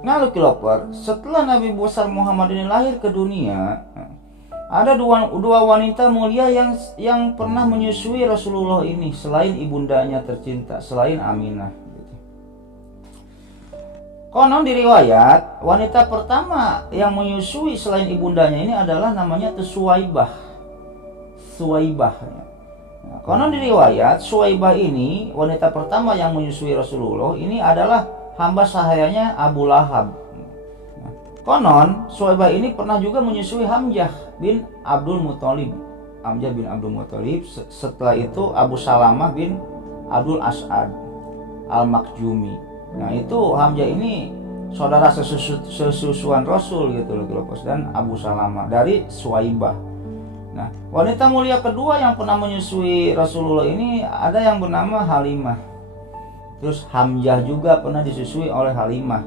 Nah, Lucky Lover, setelah Nabi besar Muhammad ini lahir ke dunia, ada dua wanita mulia yang pernah menyusui Rasulullah ini selain ibundanya tercinta, selain Aminah. Konon diriwayat, wanita pertama yang menyusui selain ibundanya ini adalah namanya Suwaibah. Suwaibah. Konon diriwayat, Suwaibah ini wanita pertama yang menyusui Rasulullah ini adalah hamba sahayanya Abu Lahab. Konon Suwaibah ini pernah juga menyusui Hamzah bin Abdul Muthalib. Hamzah bin Abdul Muthalib. Setelah itu Abu Salamah bin Abdul As'ad Al-Makhzumi. Nah, itu Hamzah ini saudara sesusuan Rasul gitu loh, dan Abu Salamah dari Suwaibah. Nah, wanita mulia kedua yang pernah menyusui Rasulullah ini ada yang bernama Halimah. Terus Hamzah juga pernah disusui oleh Halimah.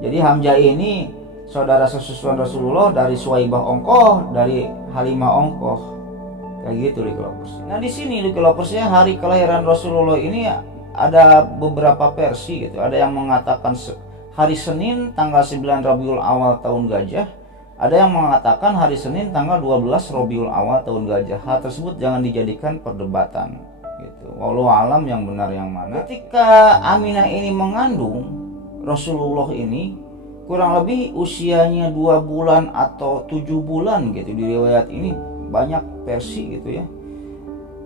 Jadi Hamzah ini saudara sesusuan Rasulullah dari Suwaibah ongkoh, dari Halimah ongkoh. Kayak gitu Lucky Lovers. Nah, di sini Lucky Lovers ya, hari kelahiran Rasulullah ini ada beberapa versi gitu. Ada yang mengatakan hari Senin tanggal 9 Rabiul Awal tahun Gajah. Ada yang mengatakan hari Senin tanggal 12 Rabiul Awal tahun Gajah. Hal tersebut jangan dijadikan perdebatan gitu. Wallahu alam yang benar yang mana. Ketika Aminah ini mengandung Rasulullah ini, kurang lebih usianya 2 bulan atau 7 bulan gitu. Di riwayat ini banyak versi gitu ya.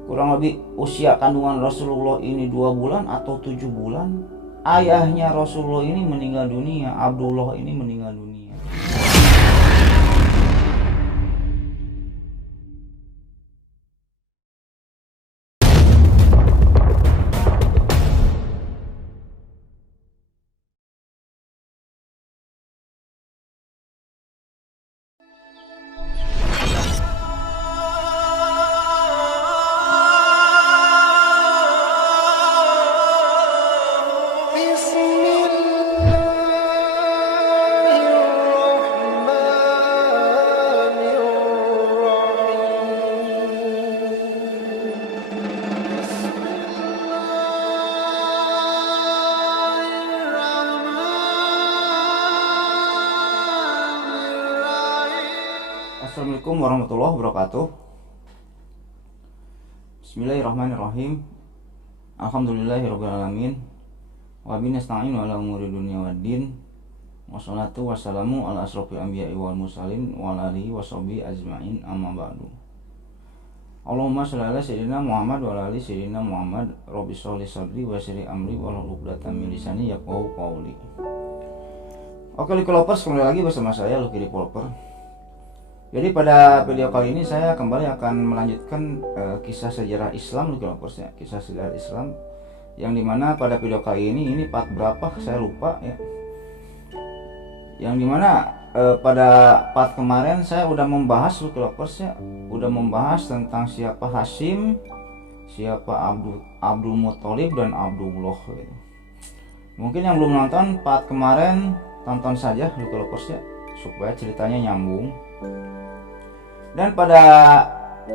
Kurang lebih usia kandungan Rasulullah ini 2 bulan atau 7 bulan. Ayahnya Rasulullah ini meninggal dunia, Abdullah ini meninggal dunia. Assalamualaikum warahmatullahi wabarakatuh. Bismillahirrahmanirrahim. Alhamdulillahirrabbilalamin. Wa bihi nasta'inu ala umuri dunya waddin. Wassalatu wassalamu ala asrofil anbiya'i wal mursalin wa ala alihi washabihi ajma'in, amma ba'du. Allahumma shalli ala sayyidina Muhammad wa ala ali sayyidina Muhammad. Rabbi sholli sadri wa yassir amri wa hlul 'uqdatam min lisani yafqahu qawli. Oke Lucky Lovers, kembali lagi bersama saya Lucky Developer. Jadi pada video kali ini saya kembali akan melanjutkan kisah sejarah Islam Lucky Lovers ya, kisah sejarah Islam yang dimana pada video kali ini part berapa saya lupa ya. Yang dimana pada part kemarin saya udah membahas Lucky Lovers ya, udah membahas tentang siapa Hashim, siapa Abdul Muthalib dan Abdullah gitu. Mungkin yang belum nonton part kemarin, tonton saja Lucky Lovers ya, supaya ceritanya nyambung. Dan pada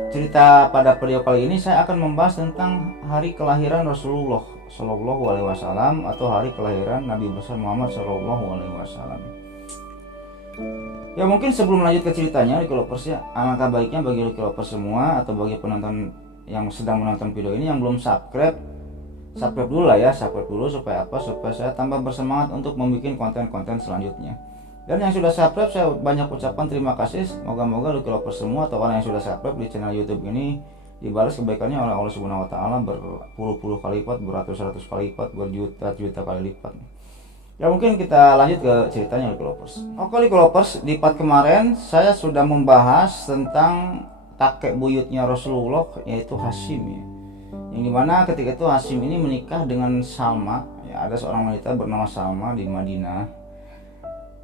cerita pada video kali ini saya akan membahas tentang hari kelahiran Rasulullah Shallallahu Alaihi Wasallam atau hari kelahiran Nabi besar Muhammad Shallallahu Alaihi Wasallam. Ya mungkin sebelum lanjut ke ceritanya Lucky Lovers ya, alangkah baiknya bagi Lucky Lovers semua atau bagi penonton yang sedang menonton video ini yang belum subscribe dulu lah ya, subscribe dulu supaya apa? Supaya saya tambah bersemangat untuk membuat konten-konten selanjutnya. Dan yang sudah subscribe, saya banyak ucapan terima kasih. Moga-moga Lucky Lovers semua atau orang yang sudah subscribe di channel YouTube ini dibalas kebaikannya oleh Allah Subhanahu wa taala berpuluh-puluh kali lipat, beratus-ratus kali lipat, berjuta-juta kali lipat. Ya mungkin kita lanjut ke ceritanya Lucky Lovers. Oke Lucky Lovers, di part kemarin saya sudah membahas tentang kakek buyutnya Rasulullah yaitu Hashim ya. Yang dimana ketika itu Hashim ini menikah dengan Salma ya, ada seorang wanita bernama Salma di Madinah.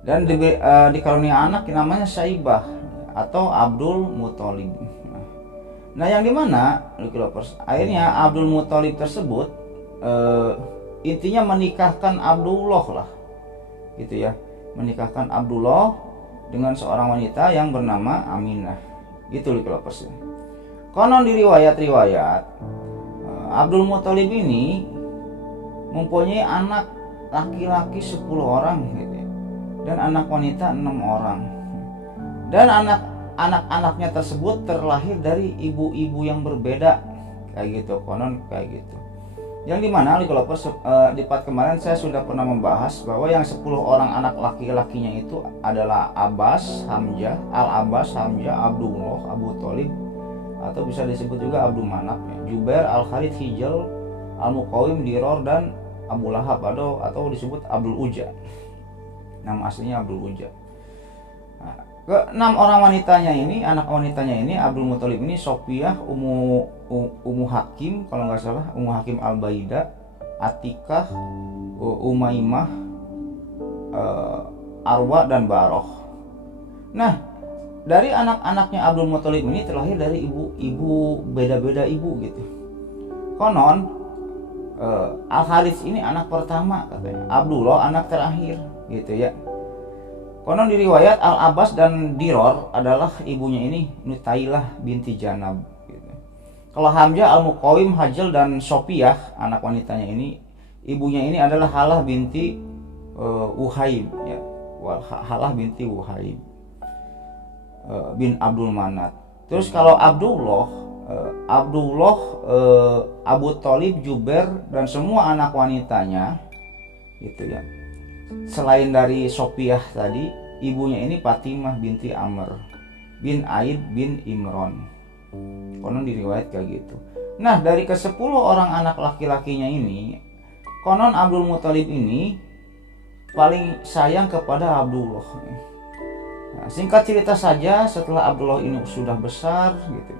Dan dikarunia anak namanya Saibah atau Abdul Muthalib. Nah yang dimana Lucky Lovers, akhirnya Abdul Muthalib tersebut intinya menikahkan Abdullah lah gitu ya, menikahkan Abdullah dengan seorang wanita yang bernama Aminah gitu Lucky Lovers ya. Konon di riwayat-riwayat Abdul Muthalib ini mempunyai anak laki-laki 10 orang gitu ya. dan anak wanita 6 orang. Dan anak-anaknya tersebut terlahir dari ibu-ibu yang berbeda, kayak gitu, konon kayak gitu. Yang dimana di part kemarin saya sudah pernah membahas bahwa yang 10 orang anak laki-lakinya itu adalah Abbas, Hamzah, Al-Abbas, Hamzah, Abdullah, Abu Thalib, atau bisa disebut juga Abdul Manaf, Jubair, Al-Harith, Hijal, Al-Muqawim, Diror, dan Abu Lahab, atau disebut Abdul Uzza. Nama aslinya Abdul Uzza. Nah, ke-6 orang wanitanya ini, anak wanitanya ini, Abdul Muthalib ini, Sofiyah, Ummu Hakim, kalau nggak salah, Ummu Hakim Al-Baida, Atikah, Umaymah, Arwa, dan Baroh. Nah, dari anak-anaknya Abdul Muthalib ini terlahir dari ibu beda-beda ibu gitu. Konon Al-Harits ini anak pertama katanya, Abdullah anak terakhir gitu ya. Konon di riwayat Al-Abbas dan Diror adalah ibunya ini Nutailah binti Janab gitu. Kalau Hamzah, Al-Muqawim, Hajal, dan Sofiyah anak wanitanya ini, ibunya ini adalah Halah binti Uhaib ya. Halah binti Uhaib bin Abdul Manat. Terus kalau Abdullah, Abu Thalib, Jubair, dan semua anak wanitanya gitu ya. Selain dari Sofiyah tadi, ibunya ini Fatimah binti Amr bin Aid bin Imron. Konon diriwayat kayak gitu. Nah, dari ke-10 orang anak laki-lakinya ini, konon Abdul Muthalib ini paling sayang kepada Abdullah. Nah, singkat cerita saja, setelah Abdullah ini sudah besar gitu,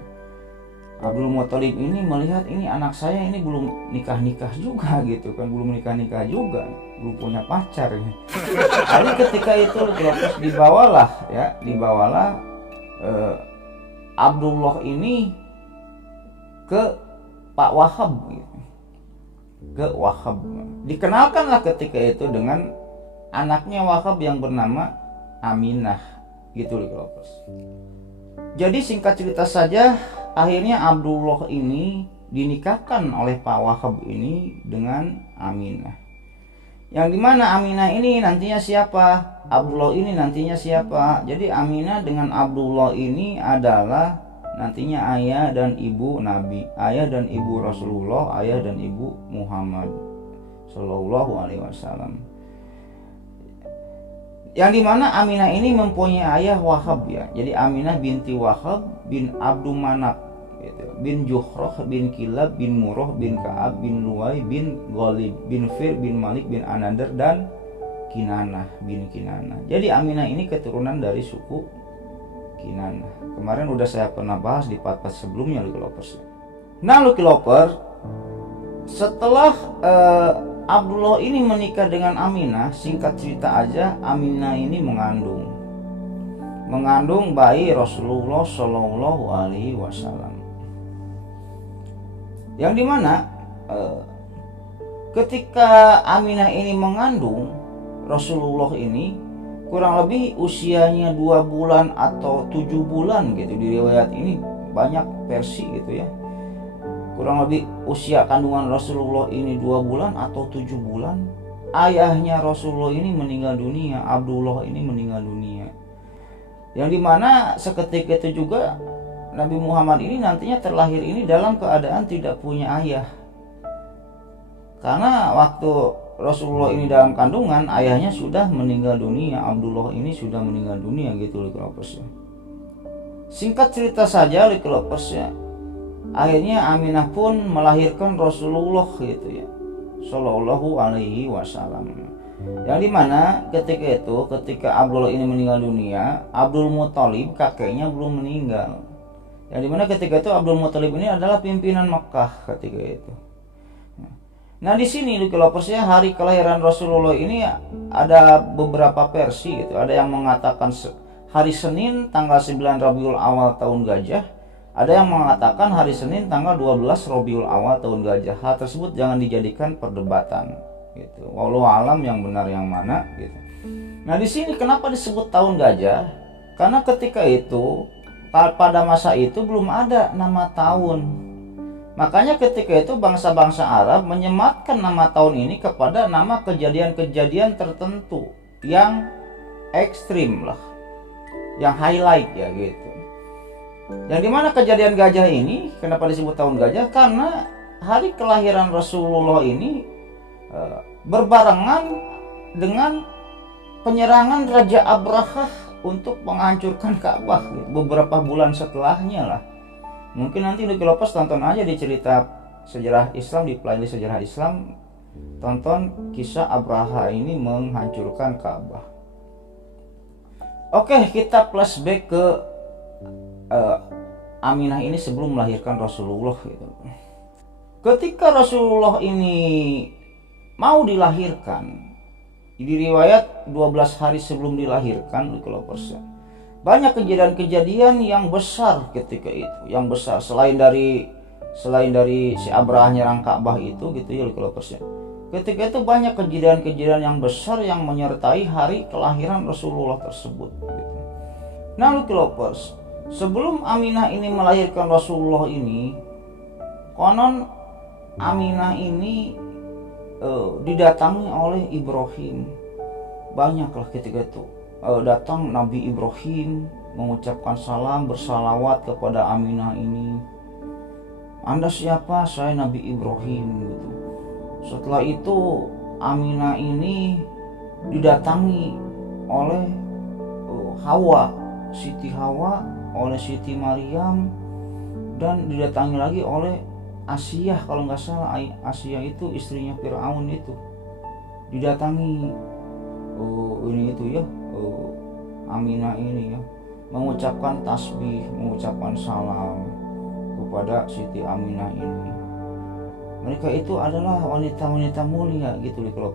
Abdul Muthalib ini melihat ini anak saya ini belum nikah juga gitu kan, belum nikah juga, belum punya pacar ya. Lalu ketika itu dibawalah Abdullah ini ke Pak Wahab gitu. Ke Wahab. Dikenalkanlah ketika itu dengan anaknya Wahab yang bernama Aminah gitu loh. Jadi singkat cerita saja, akhirnya Abdullah ini dinikahkan oleh Pak Wahab ini dengan Aminah. Yang dimana Aminah ini nantinya siapa? Abdullah ini nantinya siapa? Jadi Aminah dengan Abdullah ini adalah nantinya ayah dan ibu Nabi, ayah dan ibu Rasulullah, ayah dan ibu Muhammad Sallallahu Alaihi Wasallam. Yang dimana Aminah ini mempunyai ayah Wahab ya. Jadi Aminah binti Wahab bin Abdul Manaf gitu. Bin Juhroh bin Kilab bin Murrah bin Ka'ab bin Luwai bin Ghalib bin Fir bin Malik bin Anadar dan Kinanah bin Kinanah. Jadi Aminah ini keturunan dari suku Kinanah. Kemarin udah saya pernah bahas di part-part sebelumnya Lucky Lovers. Nah Lucky Lover, setelah Abdullah ini menikah dengan Aminah, singkat cerita aja, Aminah ini mengandung bayi Rasulullah Shallallahu Alaihi Wasallam. Yang dimana ketika Aminah ini mengandung Rasulullah ini, kurang lebih usianya 2 bulan atau 7 bulan gitu. Di riwayat ini banyak versi gitu ya. Kurang lebih usia kandungan Rasulullah ini 2 bulan atau 7 bulan. Ayahnya Rasulullah ini meninggal dunia, Abdullah ini meninggal dunia. Yang dimana seketika itu juga Nabi Muhammad ini nantinya terlahir ini dalam keadaan tidak punya ayah. Karena waktu Rasulullah ini dalam kandungan, ayahnya sudah meninggal dunia, Abdullah ini sudah meninggal dunia gitu Lucky Lovers ya. Singkat cerita saja Lucky Lovers ya, akhirnya Aminah pun melahirkan Rasulullah gitu ya, Shallallahu Alaihi Wasallam. Yang dimana ketika Abdullah ini meninggal dunia, Abdul Muthalib kakeknya belum meninggal. Yang dimana ketika itu Abdul Muthalib ini adalah pimpinan Makkah ketika itu. Nah di sini Lucky Lovers ya, hari kelahiran Rasulullah ini ada beberapa versi gitu. Ada yang mengatakan hari Senin tanggal 9 Rabiul Awal tahun Gajah. Ada yang mengatakan hari Senin tanggal 12 Rabiul Awal tahun Gajah. Hal tersebut jangan dijadikan perdebatan gitu. Wallahu alam yang benar yang mana gitu. Nah di sini kenapa disebut tahun Gajah? Karena ketika itu pada masa itu belum ada nama tahun. Makanya ketika itu bangsa-bangsa Arab menyematkan nama tahun ini kepada nama kejadian-kejadian tertentu yang ekstrim lah, yang highlight ya gitu. Yang dimana kejadian gajah ini, kenapa disebut tahun gajah? Karena hari kelahiran Rasulullah ini berbarengan dengan penyerangan Raja Abrahah untuk menghancurkan Ka'bah gitu, beberapa bulan setelahnya lah. Mungkin nanti Lucky Lopez tonton aja di cerita sejarah Islam, di playlist sejarah Islam, tonton kisah Abrahah ini menghancurkan Ka'bah. Oke, kita flashback ke Aminah ini sebelum melahirkan Rasulullah gitu. Ketika Rasulullah ini mau dilahirkan, di riwayat 12 hari sebelum dilahirkan, banyak kejadian-kejadian yang besar ketika itu, yang besar selain dari si Abrahah nyerang Ka'bah itu gitu ya. Ketika itu banyak kejadian-kejadian yang besar yang menyertai hari kelahiran Rasulullah tersebut gitu. Nah, Lucky Lopez, sebelum Aminah ini melahirkan Rasulullah ini, konon Aminah ini didatangi oleh Ibrahim. Banyaklah ketika itu datang Nabi Ibrahim mengucapkan salam, bersalawat kepada Aminah ini. Anda siapa? Saya Nabi Ibrahim gitu. Setelah itu Aminah ini didatangi oleh Hawa, Siti Hawa, oleh Siti Maryam, dan didatangi lagi oleh Asia, kalau nggak salah. Asia itu istrinya Fir'aun itu didatangi Aminah ini ya, mengucapkan tasbih, mengucapkan salam kepada Siti Aminah ini. Mereka itu adalah wanita-wanita mulia gitu di kalau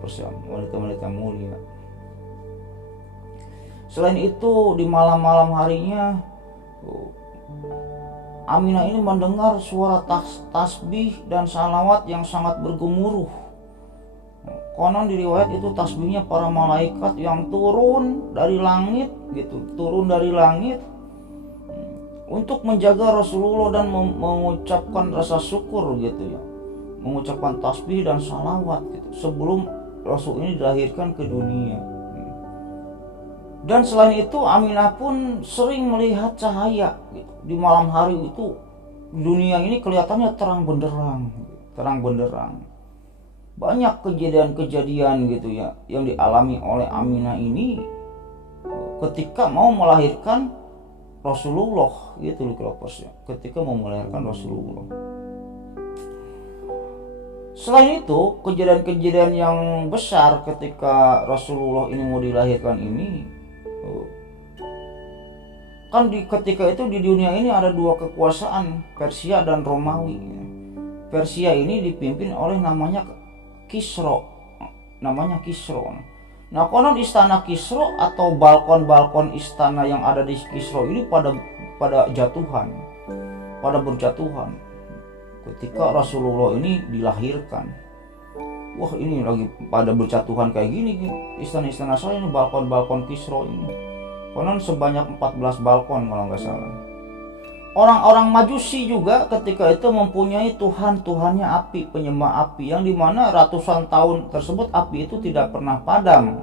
wanita-wanita mulia. Selain itu di malam-malam harinya Aminah ini mendengar suara tasbih dan salawat yang sangat bergemuruh. Konon di riwayat itu tasbihnya para malaikat yang turun dari langit gitu, turun dari langit untuk menjaga Rasulullah dan mengucapkan rasa syukur gitu ya, mengucapkan tasbih dan salawat gitu sebelum Rasul ini dilahirkan ke dunia. Dan selain itu Aminah pun sering melihat cahaya gitu. Di malam hari itu dunia ini kelihatannya terang benderang. Banyak kejadian-kejadian gitu ya yang dialami oleh Aminah ini ketika mau melahirkan Rasulullah gitu loh, ketika mau melahirkan Rasulullah. Selain itu kejadian-kejadian yang besar ketika Rasulullah ini mau dilahirkan ini, kan ketika itu di dunia ini ada dua kekuasaan, Persia dan Romawi. Persia ini dipimpin oleh namanya Kisra. Nah, konon istana Kisra atau balkon-balkon istana yang ada di Kisra ini pada berjatuhan ketika Rasulullah ini dilahirkan. Wah, ini lagi pada berjatuhan kayak gini istana-istana saya ini, balkon-balkon Kisra ini. Konon sebanyak 14 balkon kalau nggak salah. Orang-orang Majusi juga ketika itu mempunyai tuhannya api, penyembah api, yang dimana ratusan tahun tersebut api itu tidak pernah padam.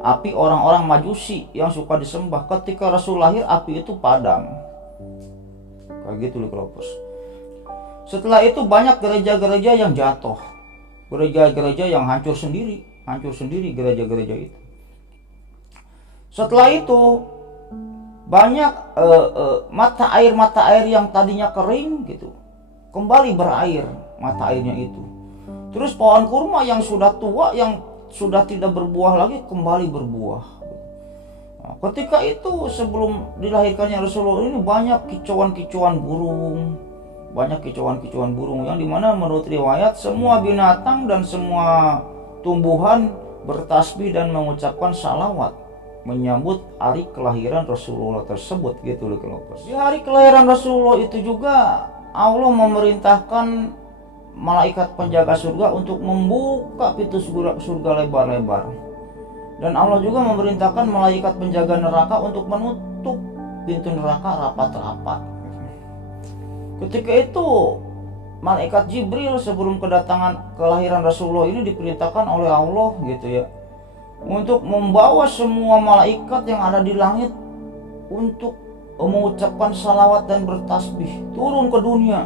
Api orang-orang Majusi yang suka disembah, ketika Rasul lahir api itu padam. Kayak gitu loh Klopus. Setelah itu banyak gereja-gereja yang jatuh, gereja-gereja yang hancur sendiri gereja-gereja itu. Setelah itu banyak mata air yang tadinya kering gitu kembali berair mata airnya itu. Terus pohon kurma yang sudah tua, yang sudah tidak berbuah lagi, kembali berbuah. Nah, ketika itu sebelum dilahirkannya Rasulullah ini banyak kicauan burung yang dimana menurut riwayat semua binatang dan semua tumbuhan bertasbih dan mengucapkan salawat menyambut hari kelahiran Rasulullah tersebut gitu loh. Di hari kelahiran Rasulullah itu juga Allah memerintahkan malaikat penjaga surga untuk membuka pintu surga lebar-lebar, dan Allah juga memerintahkan malaikat penjaga neraka untuk menutup pintu neraka rapat-rapat. Ketika itu malaikat Jibril sebelum kedatangan kelahiran Rasulullah ini diperintahkan oleh Allah gitu ya untuk membawa semua malaikat yang ada di langit untuk mengucapkan salawat dan bertasbih turun ke dunia.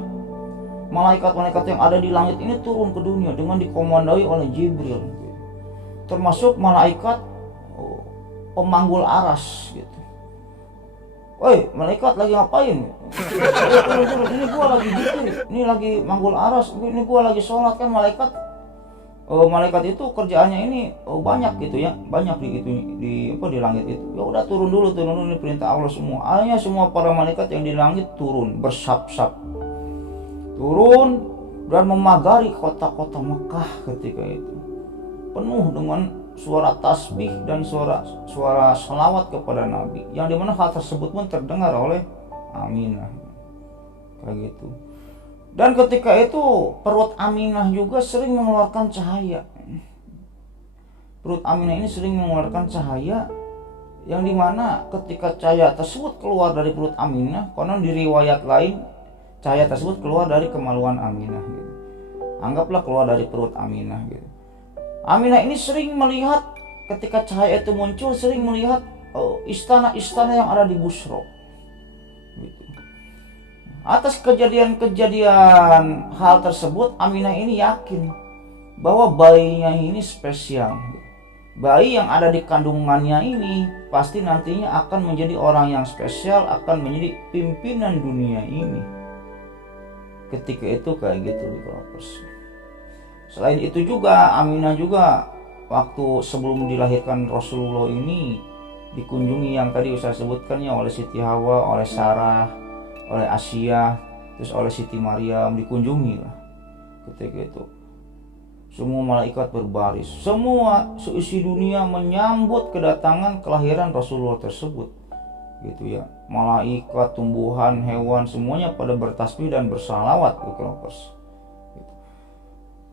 Malaikat-malaikat yang ada di langit ini turun ke dunia dengan dikomandoi oleh Jibril, termasuk malaikat pemanggul aras gitu. Woi, malaikat lagi ngapain? Ini gua lagi zikir, ini lagi manggul aras, ini gua lagi sholat kan. Malaikat itu kerjaannya ini banyak gitu ya, banyak di langit itu. Ya udah turun dulu ini perintah Allah semua. Akhirnya semua para malaikat yang di langit turun bersab-sab, turun dan memagari kota-kota Mekah ketika itu, penuh dengan suara tasbih dan suara salawat kepada Nabi, yang dimana hal tersebut pun terdengar oleh Aminah kayak gitu. Dan ketika itu perut Aminah juga sering mengeluarkan cahaya. Perut Aminah ini sering mengeluarkan cahaya, yang dimana ketika cahaya tersebut keluar dari perut Aminah, konon di riwayat lain cahaya tersebut keluar dari kemaluan Aminah gitu. Anggaplah keluar dari perut Aminah gitu. Aminah ini sering melihat, ketika cahaya itu muncul, sering melihat istana-istana yang ada di Busro gitu. Atas kejadian-kejadian hal tersebut, Aminah ini yakin bahwa bayinya ini spesial. Bayi yang ada di kandungannya ini pasti nantinya akan menjadi orang yang spesial, akan menjadi pimpinan dunia ini. Ketika itu kayak gitu di Kelovers. Selain itu juga Aminah juga waktu sebelum dilahirkan Rasulullah ini dikunjungi yang tadi saya sebutkannya oleh Siti Hawa, oleh Sarah, oleh Asia, terus oleh Siti Maryam, dikunjungi lah ketika itu. Semua malaikat berbaris, semua seisi dunia menyambut kedatangan kelahiran Rasulullah tersebut gitu ya. Malaikat, tumbuhan, hewan, semuanya pada bertasbih dan bersalawat ke Kelovers.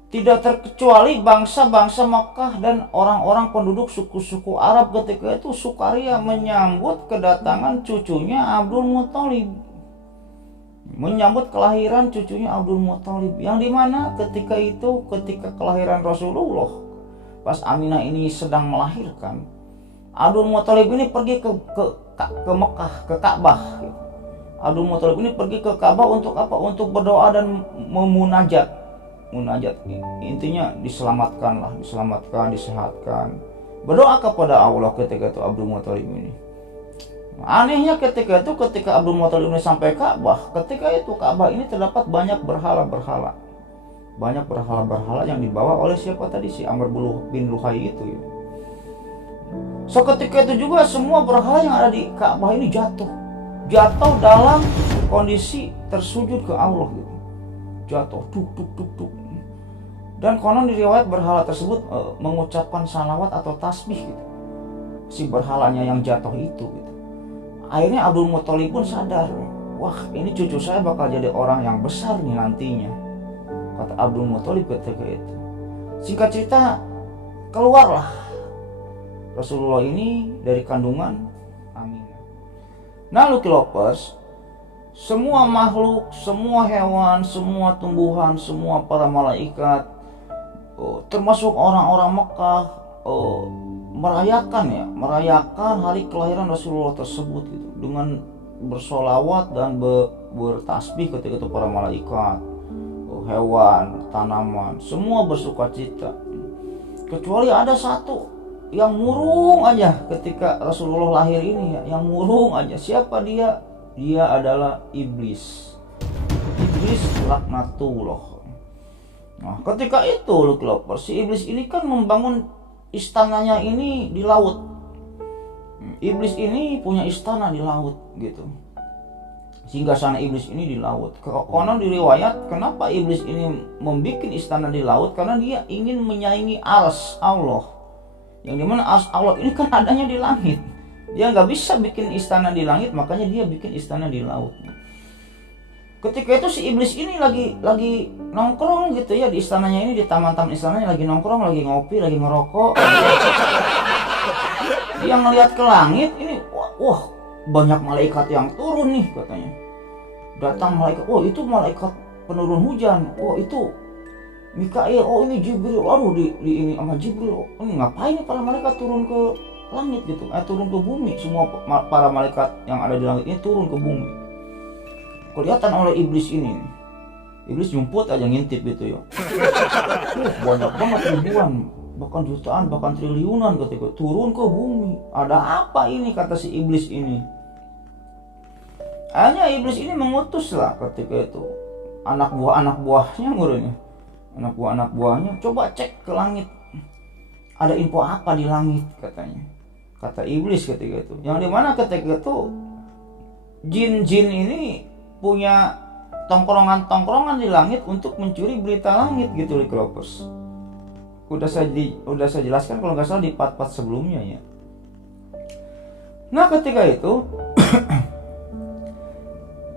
Tidak terkecuali bangsa-bangsa Makkah dan orang-orang penduduk suku-suku Arab ketika itu sukaria menyambut kedatangan cucunya Abdul Muthalib, menyambut kelahiran cucunya Abdul Muthalib, yang dimana ketika kelahiran Rasulullah, pas Aminah ini sedang melahirkan, Abdul Muthalib ini pergi ke Mekah, ke Ka'bah. Abdul Muthalib ini pergi ke Ka'bah untuk apa? Untuk berdoa dan memunajat. Intinya diselamatkan, disehatkan, berdoa kepada Allah ketika itu Abdul Muthalib ini. Anehnya ketika Abdul Muthalib ini sampai Ka'bah, ketika itu Ka'bah ini terdapat banyak berhala-berhala yang dibawa oleh siapa tadi, si Amr bin Luhai itu ya. So ketika itu juga semua berhala yang ada di Ka'bah ini jatuh dalam kondisi tersujud ke Allah gitu. Jatuh duk. Dan konon di riwayat berhala tersebut mengucapkan salawat atau tasbih gitu, si berhalanya yang jatuh itu gitu. Akhirnya Abdul Muthalib pun sadar, wah ini cucu saya bakal jadi orang yang besar nih nantinya, kata Abdul Muthalib ketika itu. Singkat cerita, keluarlah Rasulullah ini dari kandungan Aminah. Nah Lucky Lovers, semua makhluk, semua hewan, semua tumbuhan, semua para malaikat, termasuk orang-orang Mekah, merayakan hari kelahiran Rasulullah tersebut gitu, dengan bersolawat dan bertasbih ketika itu para malaikat, hewan, tanaman, semua bersukacita. Kecuali ada satu yang murung aja ketika Rasulullah lahir ini, yang murung aja. Siapa dia? Dia adalah iblis laknatullah. Nah ketika itu Lucky Lovers, si iblis ini kan membangun istananya ini di laut. Iblis ini punya istana di laut gitu, singgahsana iblis ini di laut. Konon di riwayat kenapa iblis ini membuat istana di laut, karena dia ingin menyaingi arsy Allah, yang dimana arsy Allah ini kan adanya di langit. Dia nggak bisa bikin istana di langit, makanya dia bikin istana di laut. Ketika itu si iblis ini lagi nongkrong gitu ya di istananya ini, di taman-taman istananya, lagi nongkrong, lagi ngopi, lagi ngerokok. Dia ngelihat ke langit ini, wah banyak malaikat yang turun nih katanya. Datang malaikat, itu malaikat penurun hujan. Itu Mikail, oh ini Jibril, aduh di ini sama Jibril, ini ngapain nih para malaikat turun ke langit gitu, turun ke bumi, semua para malaikat yang ada di langit ini turun ke bumi. Kelihatan oleh iblis ini, iblis jumput aja ngintip gitu ya. Banyak banget, ribuan, bahkan jutaan, bahkan triliunan ketika turun ke bumi. Ada apa ini, kata si iblis ini. Akhirnya iblis ini mengutus lah ketika itu anak buahnya muridnya, anak buahnya, coba cek ke langit, ada info apa di langit, katanya, kata iblis ketika itu. Yang dimana ketika itu jin-jin ini punya tongkrongan di langit untuk mencuri berita langit gitu di Keropos. Udah saya jelaskan kalau nggak salah di part-part sebelumnya ya. Nah ketika itu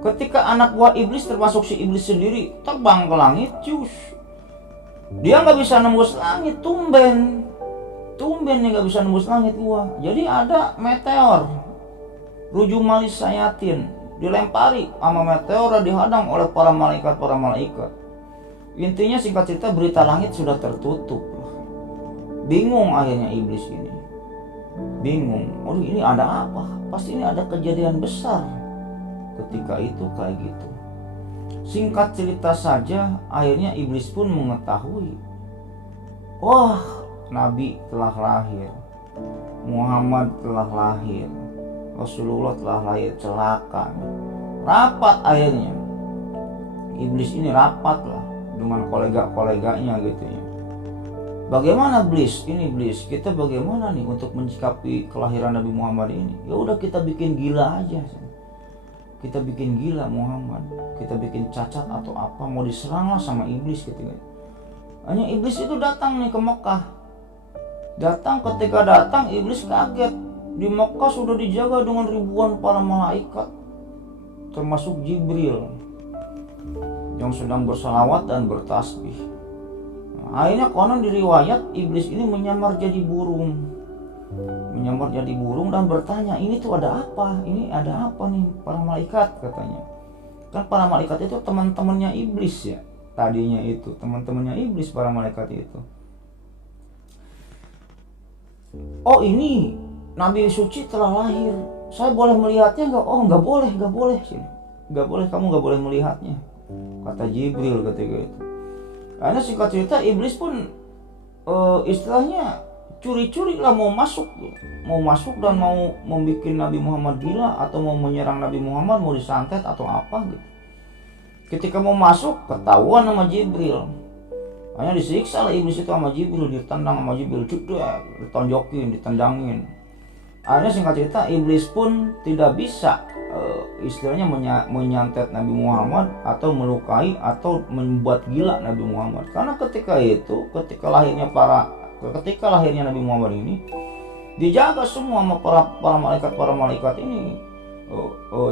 ketika anak buah iblis termasuk si iblis sendiri terbang ke langit, cus, dia nggak bisa nembus langit, tumben dia nggak bisa nembus langit gua. Jadi ada meteor Rujumalis Sayatin dilempari sama meteor, dihadang oleh para malaikat. Intinya singkat cerita berita langit sudah tertutup. Bingung akhirnya iblis ini, bingung. Oh ini ada apa? Pasti ini ada kejadian besar. Ketika itu kayak gitu. Singkat cerita saja, akhirnya iblis pun mengetahui, wah, Nabi telah lahir, Muhammad telah lahir, Rasulullah telah lahir, celaka. Rapat akhirnya, iblis ini rapat lah dengan kolega-koleganya gitu ya. Bagaimana iblis? Kita bagaimana nih untuk menyikapi kelahiran Nabi Muhammad ini? Ya udah kita bikin gila aja. Kita bikin gila Muhammad, kita bikin cacat atau apa, mau diserang lah sama iblis gitu kan. Hanya iblis itu datang nih ke Mekah. Ketika datang iblis kaget. Di Mekah sudah dijaga dengan ribuan para malaikat, termasuk Jibril yang sedang bersalawat dan bertasbih. Nah, akhirnya konon di riwayat iblis ini menyamar jadi burung dan bertanya, ini tuh ada apa? Ini ada apa nih para malaikat, katanya. Kan para malaikat itu teman-temannya iblis ya. Tadinya itu teman-temannya iblis para malaikat itu. Oh ini Nabi suci telah lahir. Saya boleh melihatnya enggak? Oh enggak boleh. Enggak boleh, kamu enggak boleh melihatnya, kata Jibril ketika itu. Karena singkat cerita iblis pun istilahnya curi-curi lah mau masuk dan mau membuat Nabi Muhammad gila atau mau menyerang Nabi Muhammad, mau disantet atau apa gitu. Ketika mau masuk ketahuan sama Jibril, hanya disiksa lah iblis itu sama Jibril, ditendang sama Jibril, ditonjokin, ditendangin. Akhirnya singkat cerita iblis pun tidak bisa istilahnya menyantet Nabi Muhammad atau melukai atau membuat gila Nabi Muhammad. Karena ketika lahirnya Nabi Muhammad ini dijaga semua sama para malaikat ini,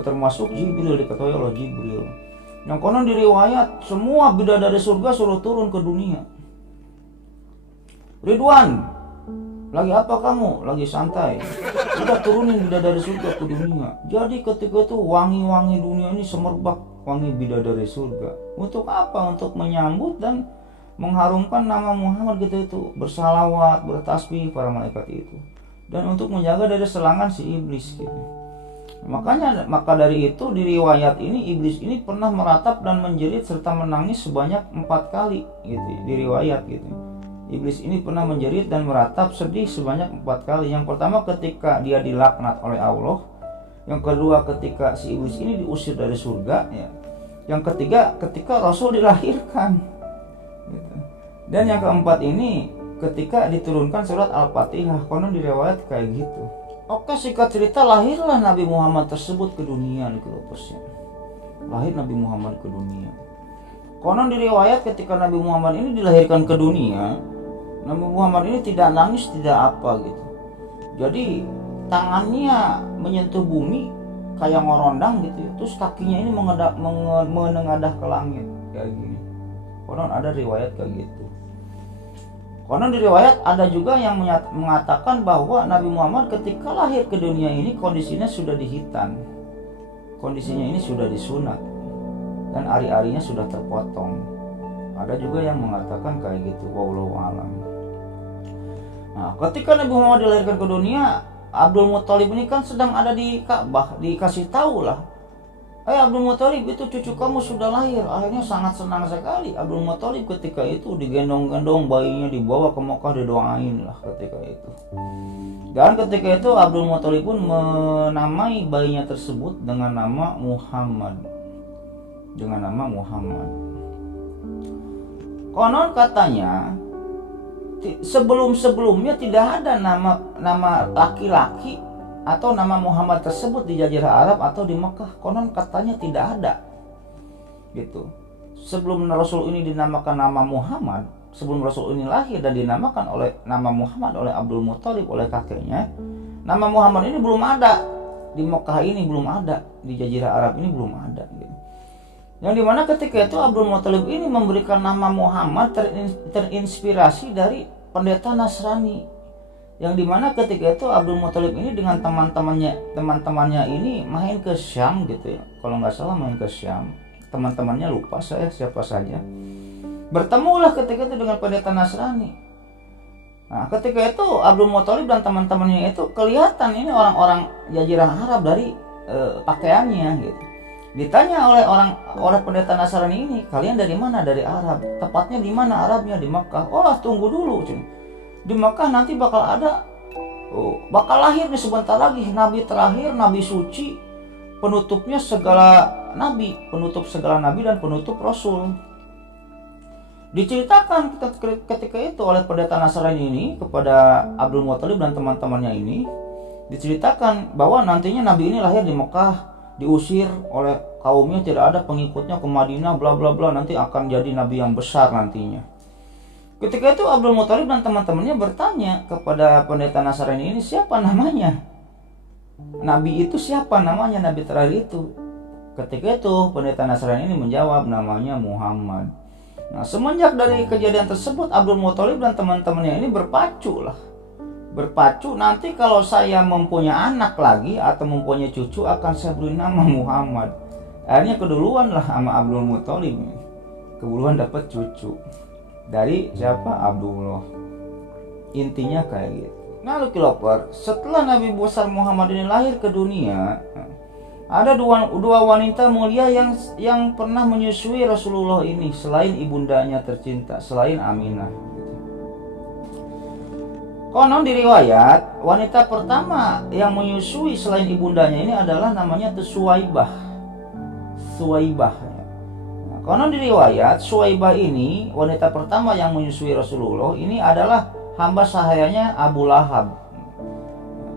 termasuk Jibril, diketahui oleh Jibril. Yang konon diriwayat semua bidadari surga suruh turun ke dunia. Ridwan, lagi apa kamu? Lagi santai. Udah turunin bidadari surga ke dunia. Jadi ketika itu wangi-wangi dunia ini semerbak wangi bidadari surga. Untuk apa? Untuk menyambut dan mengharumkan nama Muhammad gitu itu, bersalawat, bertasbih para malaikat itu, dan untuk menjaga dari serangan si iblis gitu. Maka dari itu di riwayat ini iblis ini pernah meratap dan menjerit serta menangis sebanyak 4 kali gitu di riwayat gitu. Iblis ini pernah menjerit dan meratap sedih sebanyak 4 kali. Yang pertama ketika dia dilaknat oleh Allah, yang kedua ketika si iblis ini diusir dari surga ya, yang ketiga ketika Rasul dilahirkan gitu. Dan yang keempat ini ketika diturunkan surat Al-Fatihah, konon diriwayat kayak gitu. Oke, singkat cerita lahirlah Nabi Muhammad tersebut ke dunia nih Keropos. Lahir Nabi Muhammad ke dunia. Konon diriwayat ketika Nabi Muhammad ini dilahirkan ke dunia, Nabi Muhammad ini tidak nangis, tidak apa gitu. Jadi tangannya menyentuh bumi kayak ngorondang gitu ya. Terus kakinya ini menengadah ke langit kayak gini. Konon ada riwayat kayak gitu. Konon di riwayat ada juga yang mengatakan bahwa Nabi Muhammad ketika lahir ke dunia ini kondisinya sudah dihitan. Kondisinya ini sudah disunat dan ari-arinya sudah terpotong. Ada juga yang mengatakan kayak gitu, wallahu alam. Nah, ketika Nabi Muhammad dilahirkan ke dunia, Abdul Muthalib ini kan sedang ada di Ka'bah, dikasih tahu lah, Abdul Muthalib, itu cucu kamu sudah lahir. Akhirnya sangat senang sekali Abdul Muthalib ketika itu, digendong-gendong bayinya, dibawa ke Mekah, didoain lah ketika itu. Dan ketika itu Abdul Muthalib pun menamai bayinya tersebut dengan nama Muhammad. Konon katanya sebelumnya tidak ada nama laki-laki atau nama Muhammad tersebut di Jazirah Arab atau di Mekah. Konon katanya tidak ada gitu. Sebelum Rasul ini dinamakan nama Muhammad, sebelum Rasul ini lahir dan dinamakan oleh nama Muhammad oleh Abdul Muthalib, oleh kakeknya, nama Muhammad ini belum ada di Mekah, ini belum ada di Jazirah Arab, ini belum ada gitu. Yang dimana ketika itu Abdul Muthalib ini memberikan nama Muhammad terinspirasi dari pendeta Nasrani, yang dimana ketika itu Abdul Muthalib ini dengan teman-temannya ini main ke Syam gitu ya, kalau nggak salah main ke Syam, teman-temannya lupa saya siapa saja, bertemulah ketika itu dengan pendeta Nasrani. Nah, ketika itu Abdul Muthalib dan teman-temannya itu kelihatan ini orang-orang Jazirah Arab dari pakaiannya gitu. Ditanya oleh pendeta Nasrani ini, kalian dari mana? Dari Arab. Tepatnya di mana Arabnya? Di Mekah. Oh, tunggu dulu, cuy. Di Mekah nanti bakal lahir nih sebentar lagi nabi terakhir, nabi suci, penutupnya segala nabi, penutup segala nabi dan penutup rasul. Diceritakan ketika itu oleh pendeta Nasrani ini kepada Abdul Muthalib dan teman-temannya ini, diceritakan bahwa nantinya nabi ini lahir di Mekah, diusir oleh kaumnya, tidak ada pengikutnya, ke Madinah, bla bla bla, nanti akan jadi nabi yang besar nantinya. Ketika itu Abdul Muthalib dan teman-temannya bertanya kepada pendeta Nasrani ini, siapa namanya? Nabi itu siapa namanya, nabi terakhir itu? Ketika itu pendeta Nasrani ini menjawab, namanya Muhammad. Nah, semenjak dari kejadian tersebut Abdul Muthalib dan teman-temannya ini berpacu, nanti kalau saya mempunyai anak lagi atau mempunyai cucu akan saya beri nama Muhammad. Akhirnya keduluan lah sama Abdul Muthalib, keduluan dapat cucu dari siapa? Abdullah. Intinya kayak gitu. Nah, Lucky Lover, setelah Nabi besar Muhammad ini lahir ke dunia, ada dua wanita mulia yang pernah menyusui Rasulullah ini selain ibundanya tercinta, selain Aminah. Konon diriwayat, wanita pertama yang menyusui selain ibundanya ini adalah namanya Suwaibah. Konon diriwayat Suwaibah ini wanita pertama yang menyusui Rasulullah ini adalah hamba sahayanya Abu Lahab.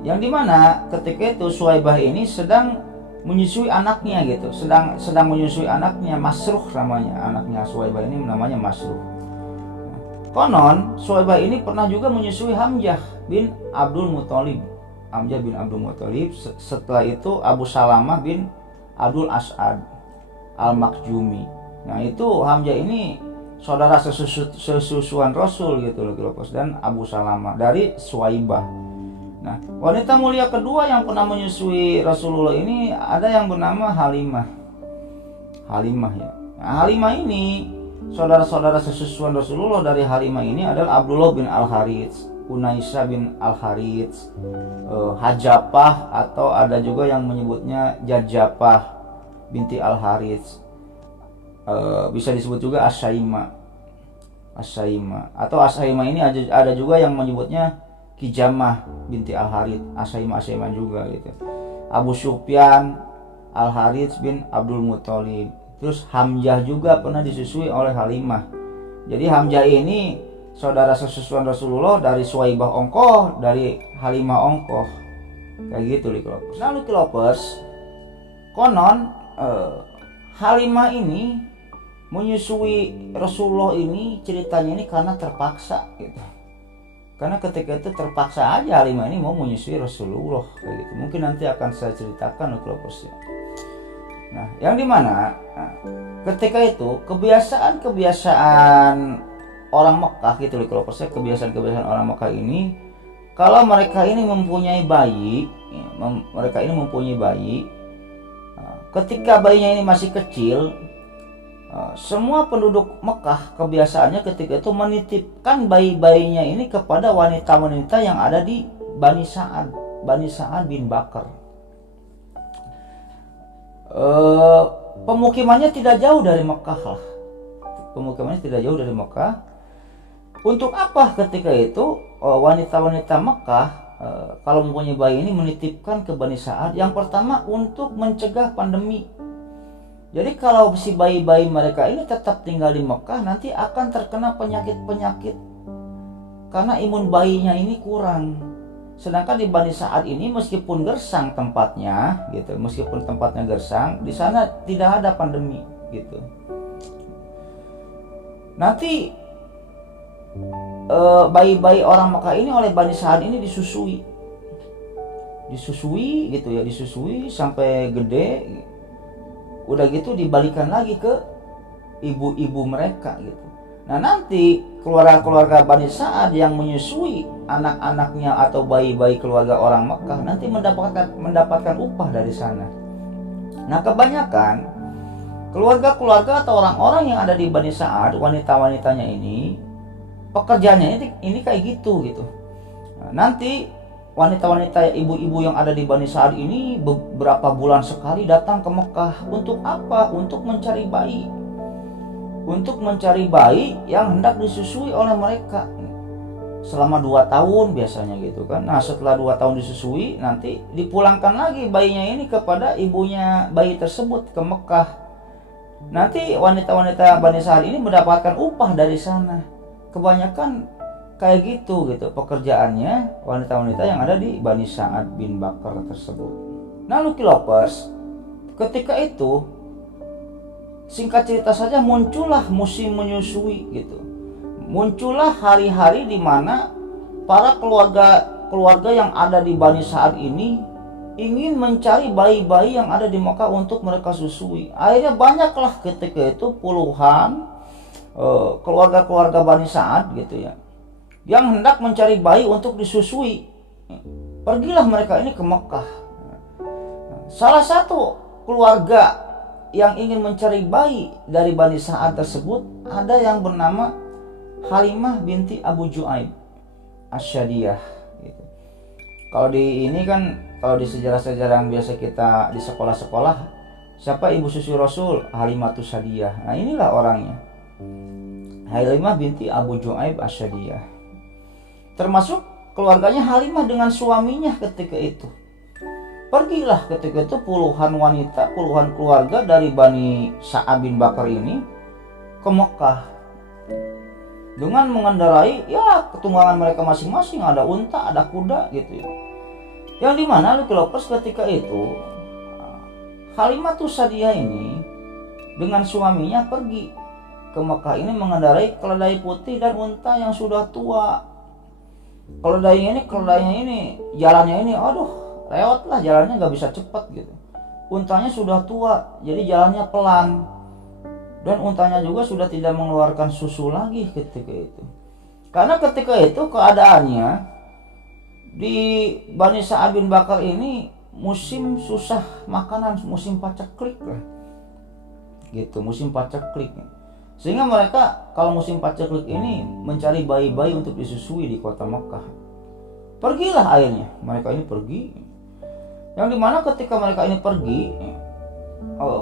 Yang dimana ketika itu Suwaibah ini sedang menyusui anaknya gitu, sedang menyusui anaknya, Masruh namanya, anaknya Suwaibah ini namanya Masruh. Konon Suwaibah ini pernah juga menyusui Hamzah bin Abdul Muthalib. Setelah itu Abu Salamah bin Abdul As'ad Al-Makhzumi. Nah, itu Hamzah ini saudara sesusuan Rasul gitu loh, dan Abu Salamah dari Suwaibah. Nah, wanita mulia kedua yang pernah menyusui Rasulullah ini ada yang bernama Halimah ya. Nah, Halimah ini saudara-saudara sesusuan Rasulullah dari Halimah ini adalah Abdullah bin Al-Harits, Unaisah bin Al-Harits, Hajapah, atau ada juga yang menyebutnya Jajapah binti Al-Harits. Bisa disebut juga Asyaimah, atau Asyaimah ini ada juga yang menyebutnya Kijamah binti Al-Harits, Asyaimah juga gitu. Abu Sufyan Al-Harits bin Abdul Muthalib. Terus Hamzah juga pernah disusui oleh Halimah. Jadi Hamzah ini saudara sesusuan Rasulullah dari Suwaibah ongkoh, dari Halimah ongkoh, kayak gitu Lucky Lovers. Nah, Lucky Lovers, konon Halimah ini menyusui Rasulullah ini ceritanya ini karena terpaksa gitu. Karena ketika itu terpaksa aja Halimah ini mau menyusui Rasulullah kayak gitu. Mungkin nanti akan saya ceritakan Lucky Lovers ya. Nah, yang dimana ketika itu kebiasaan orang Mekah gitu Lucky Lovers ya, kebiasaan orang Mekah ini kalau mereka ini mempunyai bayi, ketika bayinya ini masih kecil, semua penduduk Mekah kebiasaannya ketika itu menitipkan bayi-bayinya ini kepada wanita-wanita yang ada di Bani Sa'ad bin Bakar. Pemukimannya tidak jauh dari Mekah lah. Pemukimannya tidak jauh dari Mekah. Untuk apa ketika itu wanita-wanita Mekah kalau mempunyai bayi ini menitipkan ke Bani Sa'ad? Yang pertama untuk mencegah pandemi. Jadi kalau si bayi-bayi mereka ini tetap tinggal di Mekah, nanti akan terkena penyakit-penyakit karena imun bayinya ini kurang. Sedangkan di Bani Sa'ad ini meskipun gersang tempatnya gitu, meskipun tempatnya gersang, di sana tidak ada pandemi gitu. Nanti bayi-bayi orang Mekah ini oleh Bani Sa'ad ini disusui gitu ya, disusui sampai gede. Udah gitu dibalikan lagi ke ibu-ibu mereka gitu. Nah nanti keluarga-keluarga Bani Sa'ad yang menyusui anak-anaknya atau bayi-bayi keluarga orang Mekah nanti mendapatkan upah dari sana. Nah kebanyakan keluarga-keluarga atau orang-orang yang ada di Bani Sa'ad, wanita-wanitanya ini pekerjaannya ini kayak gitu. Nah, nanti wanita-wanita ibu-ibu yang ada di Bani Sa'ad ini beberapa bulan sekali datang ke Mekah. Untuk apa? Untuk mencari bayi. Untuk mencari bayi yang hendak disusui oleh mereka selama 2 tahun biasanya gitu kan. Nah setelah 2 tahun disusui, nanti dipulangkan lagi bayinya ini kepada ibunya bayi tersebut ke Mekah. Nanti wanita-wanita Bani Sa'ad ini mendapatkan upah dari sana. Kebanyakan kayak gitu pekerjaannya wanita-wanita yang ada di Bani Sa'ad bin Bakar tersebut. Nah Lucky Lovers, ketika itu singkat cerita saja muncullah musim menyusui gitu. Muncullah hari-hari di mana para keluarga yang ada di Bani Sa'ad ini ingin mencari bayi-bayi yang ada di Mekah untuk mereka susui. Akhirnya banyaklah ketika itu puluhan keluarga-keluarga Bani Sa'ad gitu ya, yang hendak mencari bayi untuk disusui. Pergilah mereka ini ke Mekah. Salah satu keluarga yang ingin mencari bayi dari Bani Sa'ad tersebut ada yang bernama Halimah binti Abu Ju'aib Asyadiyah gitu. Kalau di ini kan, kalau di sejarah-sejarah yang biasa kita di sekolah-sekolah, siapa ibu susu Rasul? Halimatus Syadiyah. Nah inilah orangnya, Halimah binti Abu Ju'aib Asyadiyah. Termasuk keluarganya Halimah dengan suaminya ketika itu. Pergilah ketika itu puluhan wanita, puluhan keluarga dari Bani Sa'ad bin Bakar ini ke Mekah dengan mengendarai ya ketunggangan mereka masing-masing, ada unta, ada kuda gitu ya. Yang dimana Lucky Lovers ketika itu Halimah Syadiyah ini dengan suaminya pergi ke Mekah ini mengendarai keledai putih dan unta yang sudah tua. Keledainya ini jalannya ini aduh lewat lah, jalannya nggak bisa cepat gitu. Untanya sudah tua, jadi jalannya pelan. Dan untanya juga sudah tidak mengeluarkan susu lagi ketika itu. Karena ketika itu keadaannya di Bani Sa'ad bin Bakar ini musim susah makanan, musim paceklik lah. Gitu, musim paceklik. Sehingga mereka kalau musim paceklik ini mencari bayi-bayi untuk disusui di kota Mekah. Pergilah akhirnya, mereka ini pergi. Yang dimana ketika mereka ini pergi,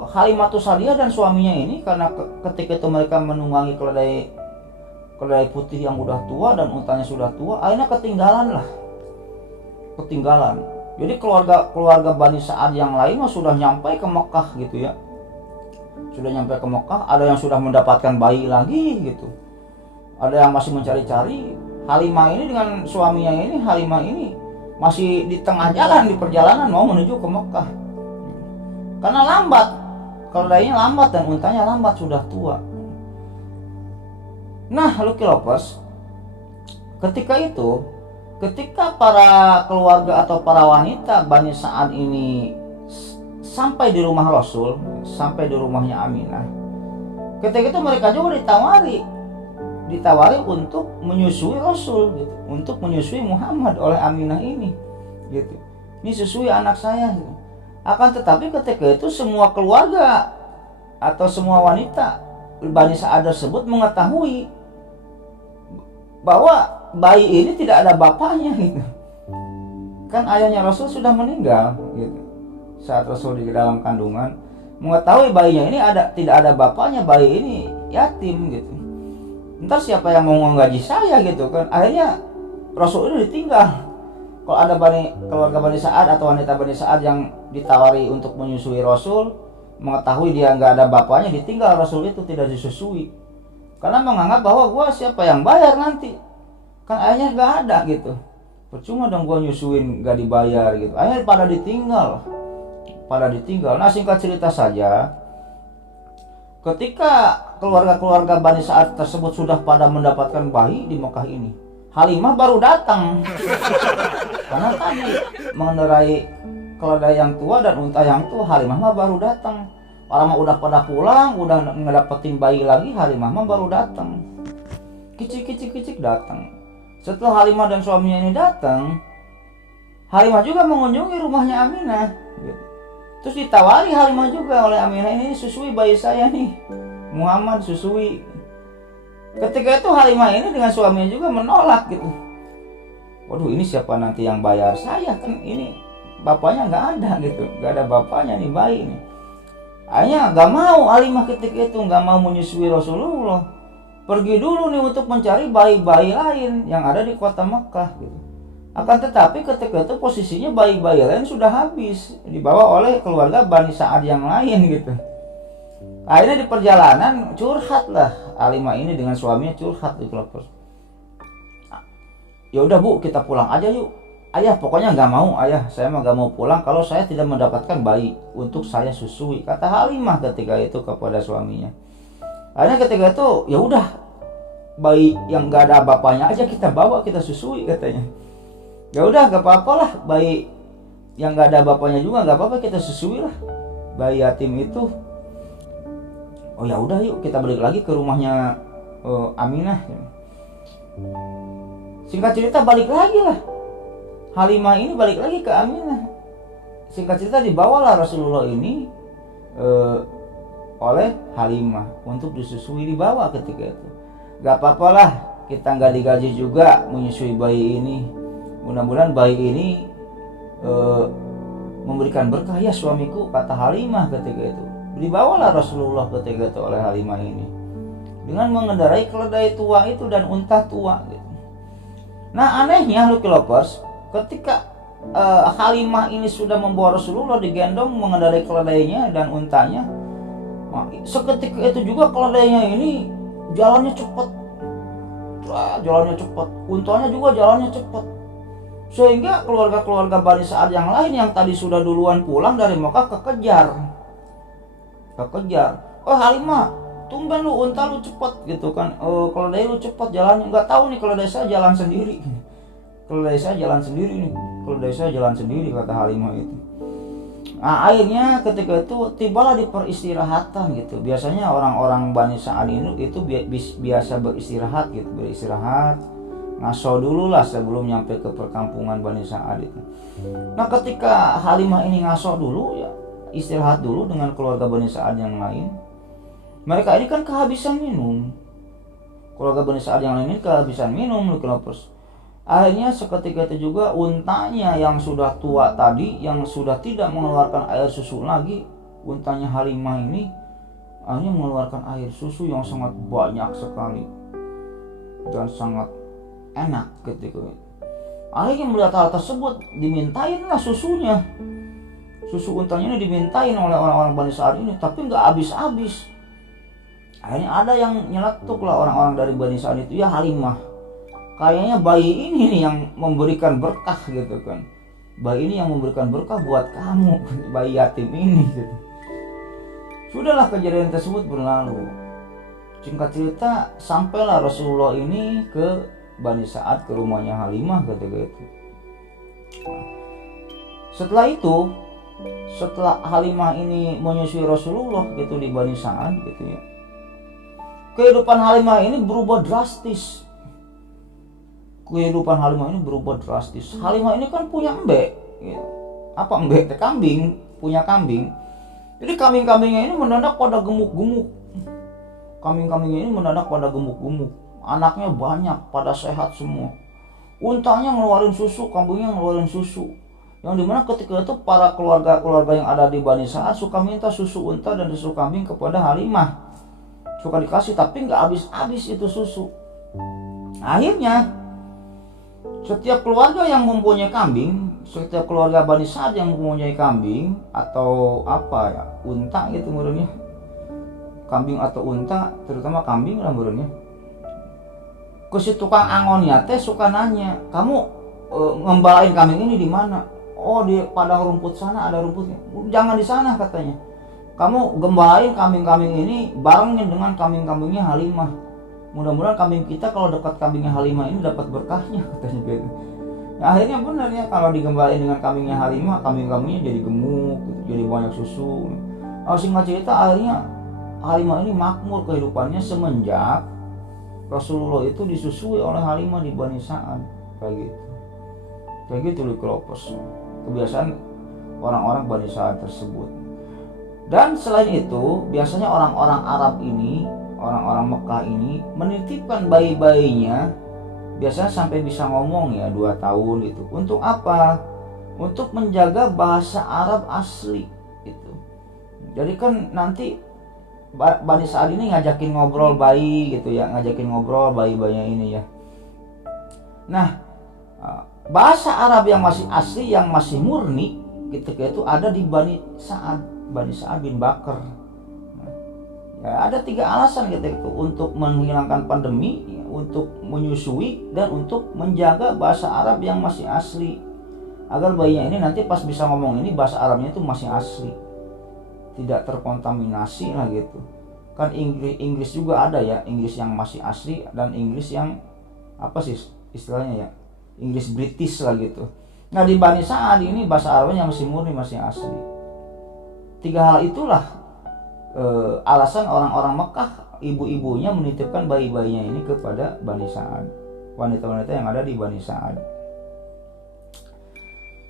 Halimah Syadiyah dan suaminya ini karena ketika itu mereka menunggangi keledai putih yang udah tua dan untanya sudah tua, akhirnya ketinggalan. Jadi keluarga Bani Sa'ad yang lain sudah nyampe ke Mekah gitu ya. Sudah nyampe ke Mekah, ada yang sudah mendapatkan bayi lagi gitu. Ada yang masih mencari-cari. Halimah ini dengan suaminya ini, Halimah ini masih di tengah jalan, di perjalanan mau menuju ke Mekah. Karena lambat, keledainya lambat dan untanya lambat, sudah tua. Nah, Lucky Lovers, ketika para keluarga atau para wanita Bani Sa'ad ini sampai di rumah Rasul, sampai di rumahnya Aminah, ketika itu mereka juga ditawari untuk menyusui Rasul gitu, untuk menyusui Muhammad oleh Aminah ini gitu. Ini susui anak saya gitu. Akan tetapi ketika itu semua keluarga atau semua wanita Bani Sa'ad tersebut mengetahui bahwa bayi ini tidak ada bapaknya gitu. Kan ayahnya Rasul sudah meninggal gitu. Saat Rasul di dalam kandungan, mengetahui bayinya ini tidak ada bapaknya, bayi ini yatim gitu. Ntar siapa yang mau menggaji saya gitu kan. Akhirnya Rasul ini ditinggal. Kalau ada keluarga Bani Sa'ad atau wanita Bani Sa'ad yang ditawari untuk menyusui Rasul, mengetahui dia nggak ada bapaknya, ditinggal Rasul itu tidak disusui. Karena menganggap bahwa gua siapa yang bayar nanti, kan ayahnya nggak ada gitu. Percuma dong gua nyusuin nggak dibayar gitu. Akhirnya pada ditinggal. Nah, singkat cerita saja, ketika keluarga-keluarga Bani Sa'ad tersebut sudah pada mendapatkan bayi di Mekah ini, Halimah baru datang. Karena tadi mengendarai keledai yang tua dan unta yang tua, Halimah mah baru datang. Orang mah udah pada pulang, udah ngedapetin bayi lagi, Halimah mah baru datang. Kicik datang. Setelah Halimah dan suaminya ini datang, Halimah juga mengunjungi rumahnya Aminah. Terus ditawari Halimah juga oleh Aminah, ini susui bayi saya nih, Muhammad susui. Ketika itu Halimah ini dengan suaminya juga menolak gitu. Waduh, ini siapa nanti yang bayar saya, kan ini bapaknya nggak ada gitu, nggak ada bapaknya nih bayi nih. Akhirnya nggak mau Halimah ketika itu, nggak mau menyusui Rasulullah. Pergi dulu nih untuk mencari bayi-bayi lain yang ada di kota Mekah gitu. Akan tetapi ketika itu posisinya bayi-bayi lain sudah habis, dibawa oleh keluarga Bani Sa'ad yang lain gitu. Akhirnya di perjalanan curhatlah Halimah ini dengan suaminya, curhat di kelompok. Ya udah Bu, kita pulang aja yuk. Ayah pokoknya nggak mau, ayah saya mah nggak mau pulang kalau saya tidak mendapatkan bayi untuk saya susui, kata Halimah ketika itu kepada suaminya. Akhirnya ketika itu ya udah, bayi yang nggak ada bapaknya aja kita bawa, kita susui katanya. Ya udah, nggak apa-apa lah, bayi yang nggak ada bapaknya juga nggak apa-apa, kita susui lah bayi yatim itu. Oh ya udah yuk, kita balik lagi ke rumahnya Aminah. Singkat cerita balik lagi lah, Halimah ini balik lagi ke Aminah. Singkat cerita dibawalah Rasulullah ini oleh Halimah untuk disusui, dibawa ketika itu. Gak apa-apalah, kita nggak digaji juga menyusui bayi ini. Mudah-mudahan bayi ini memberikan berkah ya suamiku, kata Halimah ketika itu. Dibawalah Rasulullah ketika itu oleh Halimah ini dengan mengendarai keledai tua itu dan unta tua gitu. Nah anehnya Lucky Lovers, ketika Halimah ini sudah membawa Rasulullah digendong mengendarai keledainya dan untanya, seketika itu juga keledainya ini jalannya cepat, untanya juga jalannya cepat, sehingga keluarga-keluarga Bani Sa'ad yang lain yang tadi sudah duluan pulang dari Mekah kekejar. Oh Halimah, tumben lu, unta lu cepet gitu kan, keledai lu cepet jalannya. Nggak tahu nih, keledai saya jalan sendiri, kata Halimah itu. Nah akhirnya ketika itu tibalah di peristirahatan gitu. Biasanya orang-orang Bani Sa'ad itu biasa beristirahat, ngaso dulu lah sebelum nyampe ke perkampungan Bani Sa'ad itu. Nah ketika Halimah ini ngaso dulu ya, istirahat dulu dengan keluarga Bani Sa'ad yang lain. Mereka ini kan kehabisan minum. Keluarga Bani Sa'ad yang lain ini kehabisan minum, Lucky. Akhirnya seketika itu juga untanya yang sudah tua tadi, yang sudah tidak mengeluarkan air susu lagi, untanya Halimah ini akhirnya mengeluarkan air susu yang sangat banyak sekali dan sangat enak ketika itu. Akhirnya melihat hal tersebut, dimintain lah susunya. Susu untanya ini dimintain oleh orang-orang Bani Sa'ad ini, tapi nggak habis-habis. Akhirnya ada yang nyeletuk lah orang-orang dari Bani Sa'ad itu, ya Halimah, kayaknya bayi ini nih yang memberikan berkah gitu kan. Bayi ini yang memberikan berkah buat kamu, bayi yatim ini gitu. Sudahlah kejadian tersebut berlalu. Singkat cerita, sampailah Rasulullah ini ke Bani Sa'ad, ke rumahnya Halimah ketika itu. Setelah Halimah ini menyusui Rasulullah gitu di Bani Sa'ad gitu ya, kehidupan Halimah ini berubah drastis. Halimah ini kan punya embek gitu. Apa embek? Kambing, punya kambing. Jadi kambing-kambingnya ini mendadak pada gemuk-gemuk. Kambing-kambingnya ini mendadak pada gemuk-gemuk, anaknya banyak, pada sehat semua. Untanya ngeluarin susu, kambingnya ngeluarin susu. Yang dimana ketika itu para keluarga-keluarga yang ada di Bani Sa'ad suka minta susu unta dan susu kambing kepada Halimah. Suka dikasih, tapi nggak habis-habis itu susu. Akhirnya setiap keluarga yang mempunyai kambing, setiap keluarga Bani Sa'ad yang mempunyai kambing atau apa ya, unta gitu menurutnya, kambing atau unta, terutama kambing lah menurutnya, ke si tukang angonnya teh suka nanya, kamu ngembalain kambing ini di mana? Oh, di padang rumput sana ada rumputnya. Jangan di sana katanya. Kamu gembalain kambing-kambing ini barengin dengan kambing-kambingnya Halimah. Mudah-mudahan kambing kita kalau dekat kambingnya Halimah ini dapat berkahnya katanya gitu. Nah, akhirnya benar ya, kalau digembalain dengan kambingnya Halimah, kambing-kambingnya jadi gemuk, gitu, jadi banyak susu. Singkat cerita akhirnya Halimah ini makmur kehidupannya semenjak Rasulullah itu disusui oleh Halimah di Bani Sa'ad kayak gitu Likropos, kebiasaan orang-orang Bani Sa'ad tersebut. Dan selain itu biasanya orang-orang Arab ini, orang-orang Mekah ini menitipkan bayi-bayinya, biasanya sampai bisa ngomong ya 2 tahun itu. Untuk apa? Untuk menjaga bahasa Arab asli itu. Jadi kan nanti Bani Sa'ad ini ngajakin ngobrol bayi gitu ya, ngajakin ngobrol bayi-bayinya ini ya. Nah, bahasa Arab yang masih asli, yang masih murni ketika itu ada di Bani Sa'ad bin Bakar. Ya, ada 3 alasan ketika itu: untuk menghilangkan pandemi, untuk menyusui, dan untuk menjaga bahasa Arab yang masih asli, agar bayinya ini nanti pas bisa ngomong ini bahasa Arabnya itu masih asli, tidak terkontaminasi lah gitu. Kan Inggris juga ada ya, Inggris yang masih asli dan Inggris yang apa sih istilahnya ya, Inggris British lah gitu. Nah, di Bani Sa'ad ini bahasa Arabnya masih murni, masih asli. 3 hal itulah alasan orang-orang Mekah, ibu-ibunya menitipkan bayi-bayinya ini kepada Bani Sa'ad, wanita-wanita yang ada di Bani Sa'ad.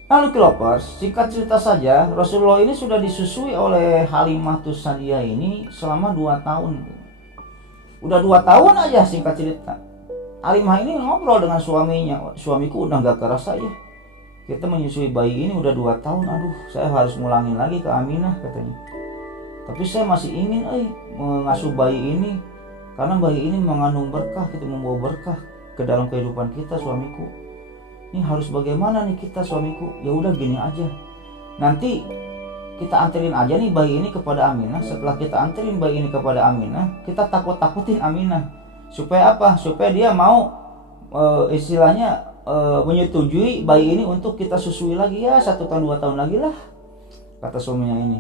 Lalu Likropos, singkat cerita saja, Rasulullah ini sudah disusui oleh Halimah Tussadiyah ini selama 2 tahun. Udah 2 tahun aja singkat cerita. Halimah ini ngobrol dengan suaminya, suamiku udah gak kerasa ya, kita menyusui bayi ini udah 2 tahun, aduh saya harus ngulangin lagi ke Aminah katanya. Tapi saya masih ingin mengasuh bayi ini, karena bayi ini mengandung berkah, kita membawa berkah ke dalam kehidupan kita suamiku. Ini harus bagaimana nih kita suamiku? Ya udah gini aja, nanti kita anterin aja nih bayi ini kepada Aminah. Setelah kita anterin bayi ini kepada Aminah, kita takut-takutin Aminah. Supaya apa? Supaya dia mau istilahnya menyetujui bayi ini untuk kita susui lagi ya 1 tahun 2 tahun lagi lah, kata suaminya ini.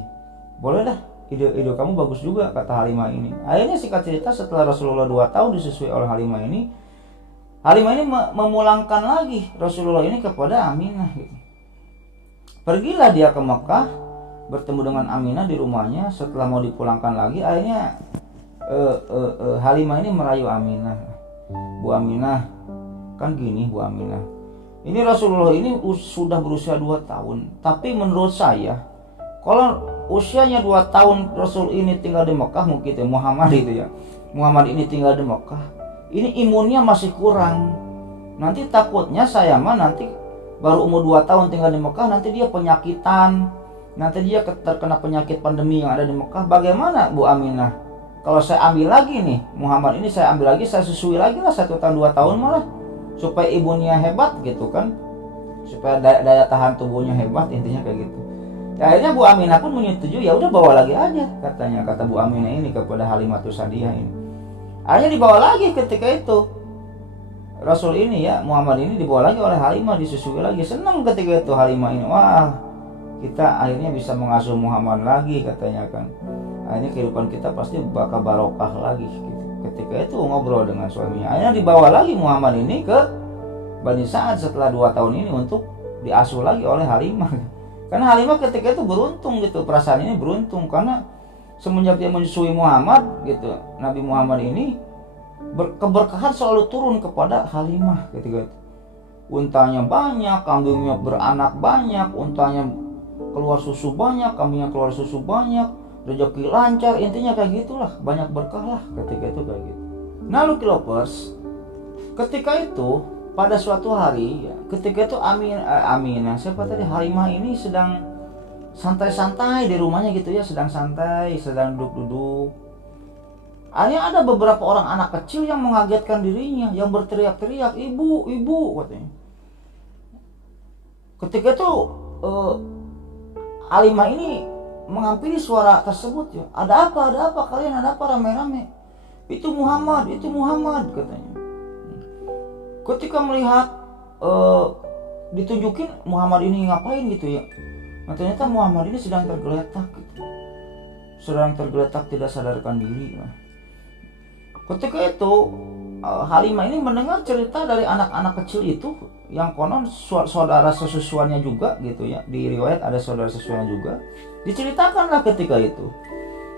Boleh dah, ide kamu bagus juga, kata Halimah ini. Akhirnya singkat cerita, setelah Rasulullah 2 tahun disusui oleh Halimah ini memulangkan lagi Rasulullah ini kepada Aminah gitu. Pergilah dia ke Mekah, bertemu dengan Aminah di rumahnya. Setelah mau dipulangkan lagi, akhirnya Halimah ini merayu Aminah. Bu Aminah, kan gini Bu Aminah, ini Rasulullah ini sudah berusia 2 tahun. Tapi menurut saya, kalau usianya 2 tahun Rasul ini tinggal di Mekah, mungkin ya Muhammad itu ya, Muhammad ini tinggal di Mekah, ini imunnya masih kurang. Nanti takutnya saya mah nanti baru umur 2 tahun tinggal di Mekah, nanti dia penyakitan, nanti dia terkena penyakit pandemi yang ada di Mekah. Bagaimana Bu Aminah? Kalau saya ambil lagi nih Muhammad ini, saya ambil lagi, saya susui lagi lah 1 tahun 2 tahun malah, supaya imunnya hebat gitu kan, supaya daya tahan tubuhnya hebat, intinya kayak gitu. Ya, akhirnya Bu Aminah pun menyetujui, ya udah bawa lagi aja katanya, kata Bu Aminah ini kepada Halimah Tussadiyah ini. Akhirnya dibawa lagi ketika itu Rasul ini ya, Muhammad ini dibawa lagi oleh Halimah, disusui lagi. Senang ketika itu Halimah ini, wah kita akhirnya bisa mengasuh Muhammad lagi katanya kan. Akhirnya kehidupan kita pasti bakal barokah lagi gitu. Ketika itu ngobrol dengan suaminya, akhirnya dibawa lagi Muhammad ini ke Bani Sa'ad setelah 2 tahun ini untuk diasuh lagi oleh Halimah. Karena Halimah ketika itu beruntung gitu, perasaan ini beruntung karena semenjak dia menyusui Muhammad gitu, Nabi Muhammad ini keberkahan selalu turun kepada Halimah ketika itu. Untanya banyak, kambingnya beranak banyak, untanya keluar susu banyak, kambingnya keluar susu banyak, rezeki lancar, intinya kayak gitulah, banyak berkah lah ketika itu kayak gitu. Nah Lucky Lovers, ketika itu pada suatu hari ya, ketika itu Aminah siapa tadi, Halimah ini sedang santai-santai di rumahnya gitu ya, sedang santai, sedang duduk-duduk. Hanya ada beberapa orang anak kecil yang mengagetkan dirinya, yang berteriak-teriak, ibu, ibu katanya. Ketika itu Halimah ini menghampiri suara tersebut ya. Ada apa kalian, ada apa rame-rame? Itu Muhammad katanya. Ketika melihat ditunjukin Muhammad ini ngapain gitu ya. Nah, ternyata Muhammad ini sedang tergeletak gitu. Sedang tergeletak tidak sadarkan diri. Nah. Ketika itu Halimah ini mendengar cerita dari anak-anak kecil itu yang konon saudara sesusuannya juga gitu ya. Di riwayat ada saudara sesusuannya juga. Diceritakanlah ketika itu.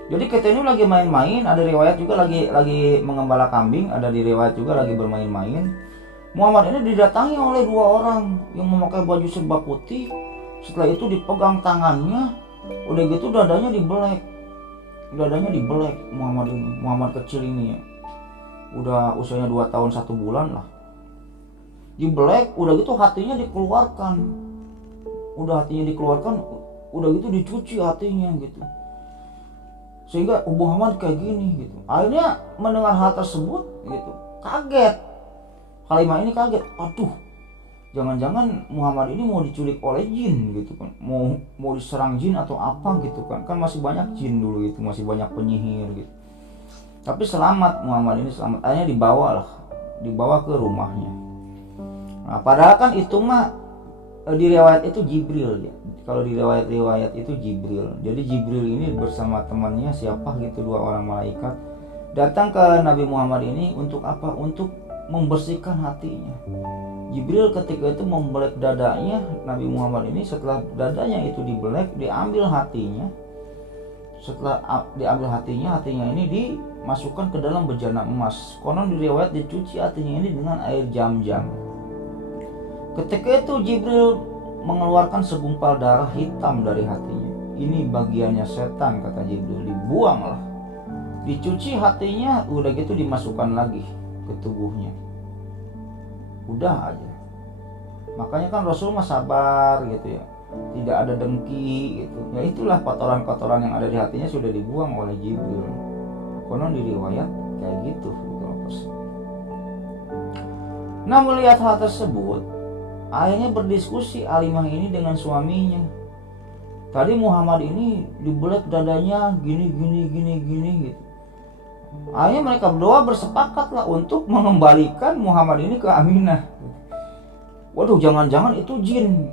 Jadi kita ini lagi main-main, ada riwayat juga lagi mengembala kambing, ada di riwayat juga lagi bermain-main. Muhammad ini didatangi oleh dua orang yang memakai baju serba putih. Setelah itu dipegang tangannya, udah gitu dadanya dibelek. Muhammad kecil ini ya. Udah usianya 2 tahun 1 bulan lah. Dibelek, udah gitu hatinya dikeluarkan. Udah gitu dicuci hatinya gitu. Sehingga Muhammad kayak gini gitu. Akhirnya mendengar hal tersebut gitu, kaget. Halimah ini kaget. Aduh, jangan-jangan Muhammad ini mau diculik oleh jin gitu kan. Mau diserang jin atau apa gitu kan. Kan masih banyak jin dulu itu, masih banyak penyihir gitu. Tapi selamat, Muhammad ini selamat. Akhirnya dibawa ke rumahnya. Nah, padahal kan itu mah di riwayat itu Jibril ya. Kalau di riwayat itu Jibril. Jadi Jibril ini bersama temannya siapa gitu, 2 orang malaikat datang ke Nabi Muhammad ini untuk apa? Untuk membersihkan hatinya. Jibril ketika itu membelek dadanya Nabi Muhammad ini. Setelah dadanya itu dibelek, diambil hatinya. Setelah diambil hatinya ini dimasukkan ke dalam bejana emas. Konon di riwayat dicuci hatinya ini dengan air jam-jam. Ketika itu Jibril mengeluarkan segumpal darah hitam dari hatinya. Ini bagiannya setan, kata Jibril. Dibuanglah, dicuci hatinya, udah gitu dimasukkan lagi ke tubuhnya. Udah aja. Makanya kan Rasul mah sabar gitu ya, tidak ada dengki gitu. Ya itulah kotoran-kotoran yang ada di hatinya sudah dibuang oleh Jibril. Konon di riwayat kayak gitu. Nah, melihat hal tersebut, akhirnya berdiskusi Halimah ini dengan suaminya. Tadi Muhammad ini dibelek dadanya gini gitu. Akhirnya mereka berdua bersepakatlah untuk mengembalikan Muhammad ini ke Aminah. Waduh, jangan-jangan itu jin.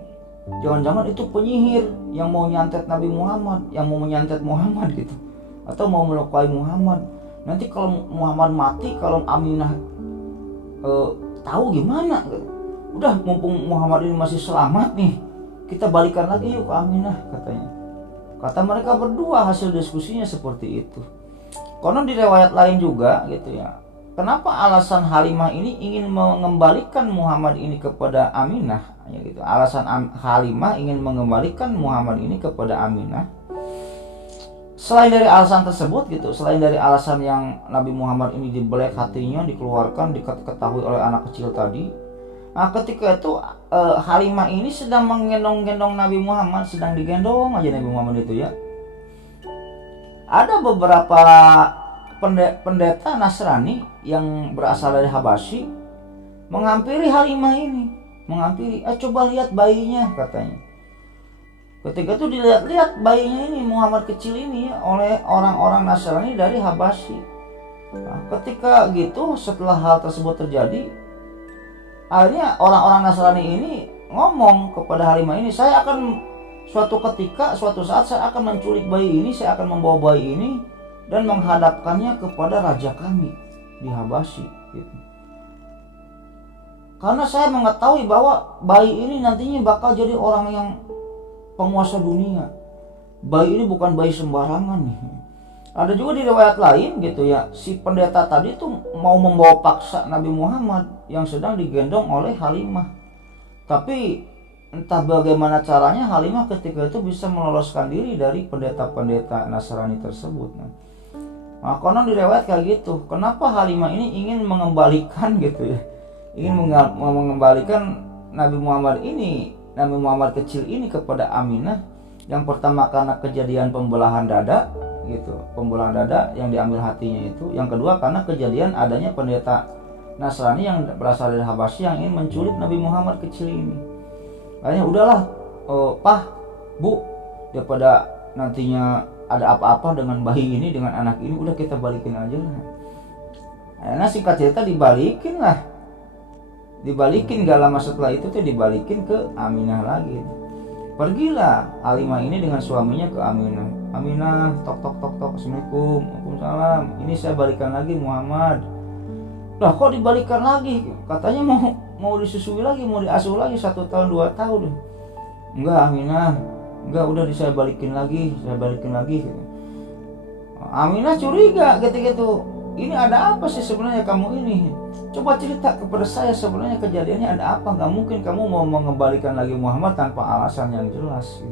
Jangan-jangan itu penyihir yang mau nyantet Nabi Muhammad, yang mau menyantet Muhammad gitu. Atau mau melukai Muhammad. Nanti kalau Muhammad mati, kalau Aminah tahu gimana gitu. Udah, mumpung Muhammad ini masih selamat nih, kita balikan lagi yuk ke Aminah, katanya. Kata mereka berdua, hasil diskusinya seperti itu. Konon di riwayat lain juga gitu ya. Kenapa alasan Halimah ini ingin mengembalikan Muhammad ini kepada Aminah ya gitu. Alasan Halimah ingin mengembalikan Muhammad ini kepada Aminah. Selain dari alasan tersebut gitu, selain dari alasan yang Nabi Muhammad ini dibelek hatinya, dikeluarkan, diketahui oleh anak kecil tadi. Nah, ketika itu Halimah ini sedang menggendong-gendong Nabi Muhammad, sedang digendong aja Nabi Muhammad itu ya. Ada beberapa pendeta Nasrani yang berasal dari Habasyi menghampiri Halimah ini, coba lihat bayinya, katanya. Ketika itu dilihat-lihat bayinya ini, Muhammad kecil ini oleh orang-orang Nasrani dari Habasyi. Nah, ketika gitu, setelah hal tersebut terjadi, akhirnya orang-orang Nasrani ini ngomong kepada Halimah ini, suatu saat saya akan menculik bayi ini, saya akan membawa bayi ini dan menghadapkannya kepada raja kami di Habasyi gitu. Karena saya mengetahui bahwa bayi ini nantinya bakal jadi orang yang penguasa dunia. Bayi ini bukan bayi sembarangan nih. Ada juga di riwayat lain gitu ya, si pendeta tadi tuh mau membawa paksa Nabi Muhammad yang sedang digendong oleh Halimah. Tapi entah bagaimana caranya Halimah ketika itu bisa meloloskan diri dari pendeta-pendeta Nasrani tersebut. Nah, konon diriwayat kayak gitu. Kenapa Halimah ini ingin mengembalikan gitu ya, ingin mengembalikan Nabi Muhammad kecil ini kepada Aminah. Yang pertama karena kejadian pembelahan dada gitu, pembelahan dada yang diambil hatinya itu. Yang kedua karena kejadian adanya pendeta Nasrani yang berasal dari Habasyi yang ingin menculik Nabi Muhammad kecil ini. Akhirnya udahlah, Pah, Bu, daripada nantinya ada apa-apa dengan bayi ini, dengan anak ini, udah kita balikin aja lah. Akhirnya singkat cerita dibalikin gak lama setelah itu tuh dibalikin ke Aminah lagi. Pergilah Halimah ini dengan suaminya ke Aminah. Aminah, tok tok tok tok, Assalamualaikum, Waalaikumsalam. Ini saya balikan lagi Muhammad. Lah kok dibalikan lagi? Katanya mau disusui lagi, mau diasuh lagi 1 tahun 2 tahun. Enggak Aminah, enggak, udah saya balikin lagi. Aminah curiga gitu. Ini ada apa sih sebenarnya kamu ini? Coba cerita kepada saya sebenarnya kejadiannya ada apa? Gak mungkin kamu mau mengembalikan lagi Muhammad tanpa alasan yang jelas.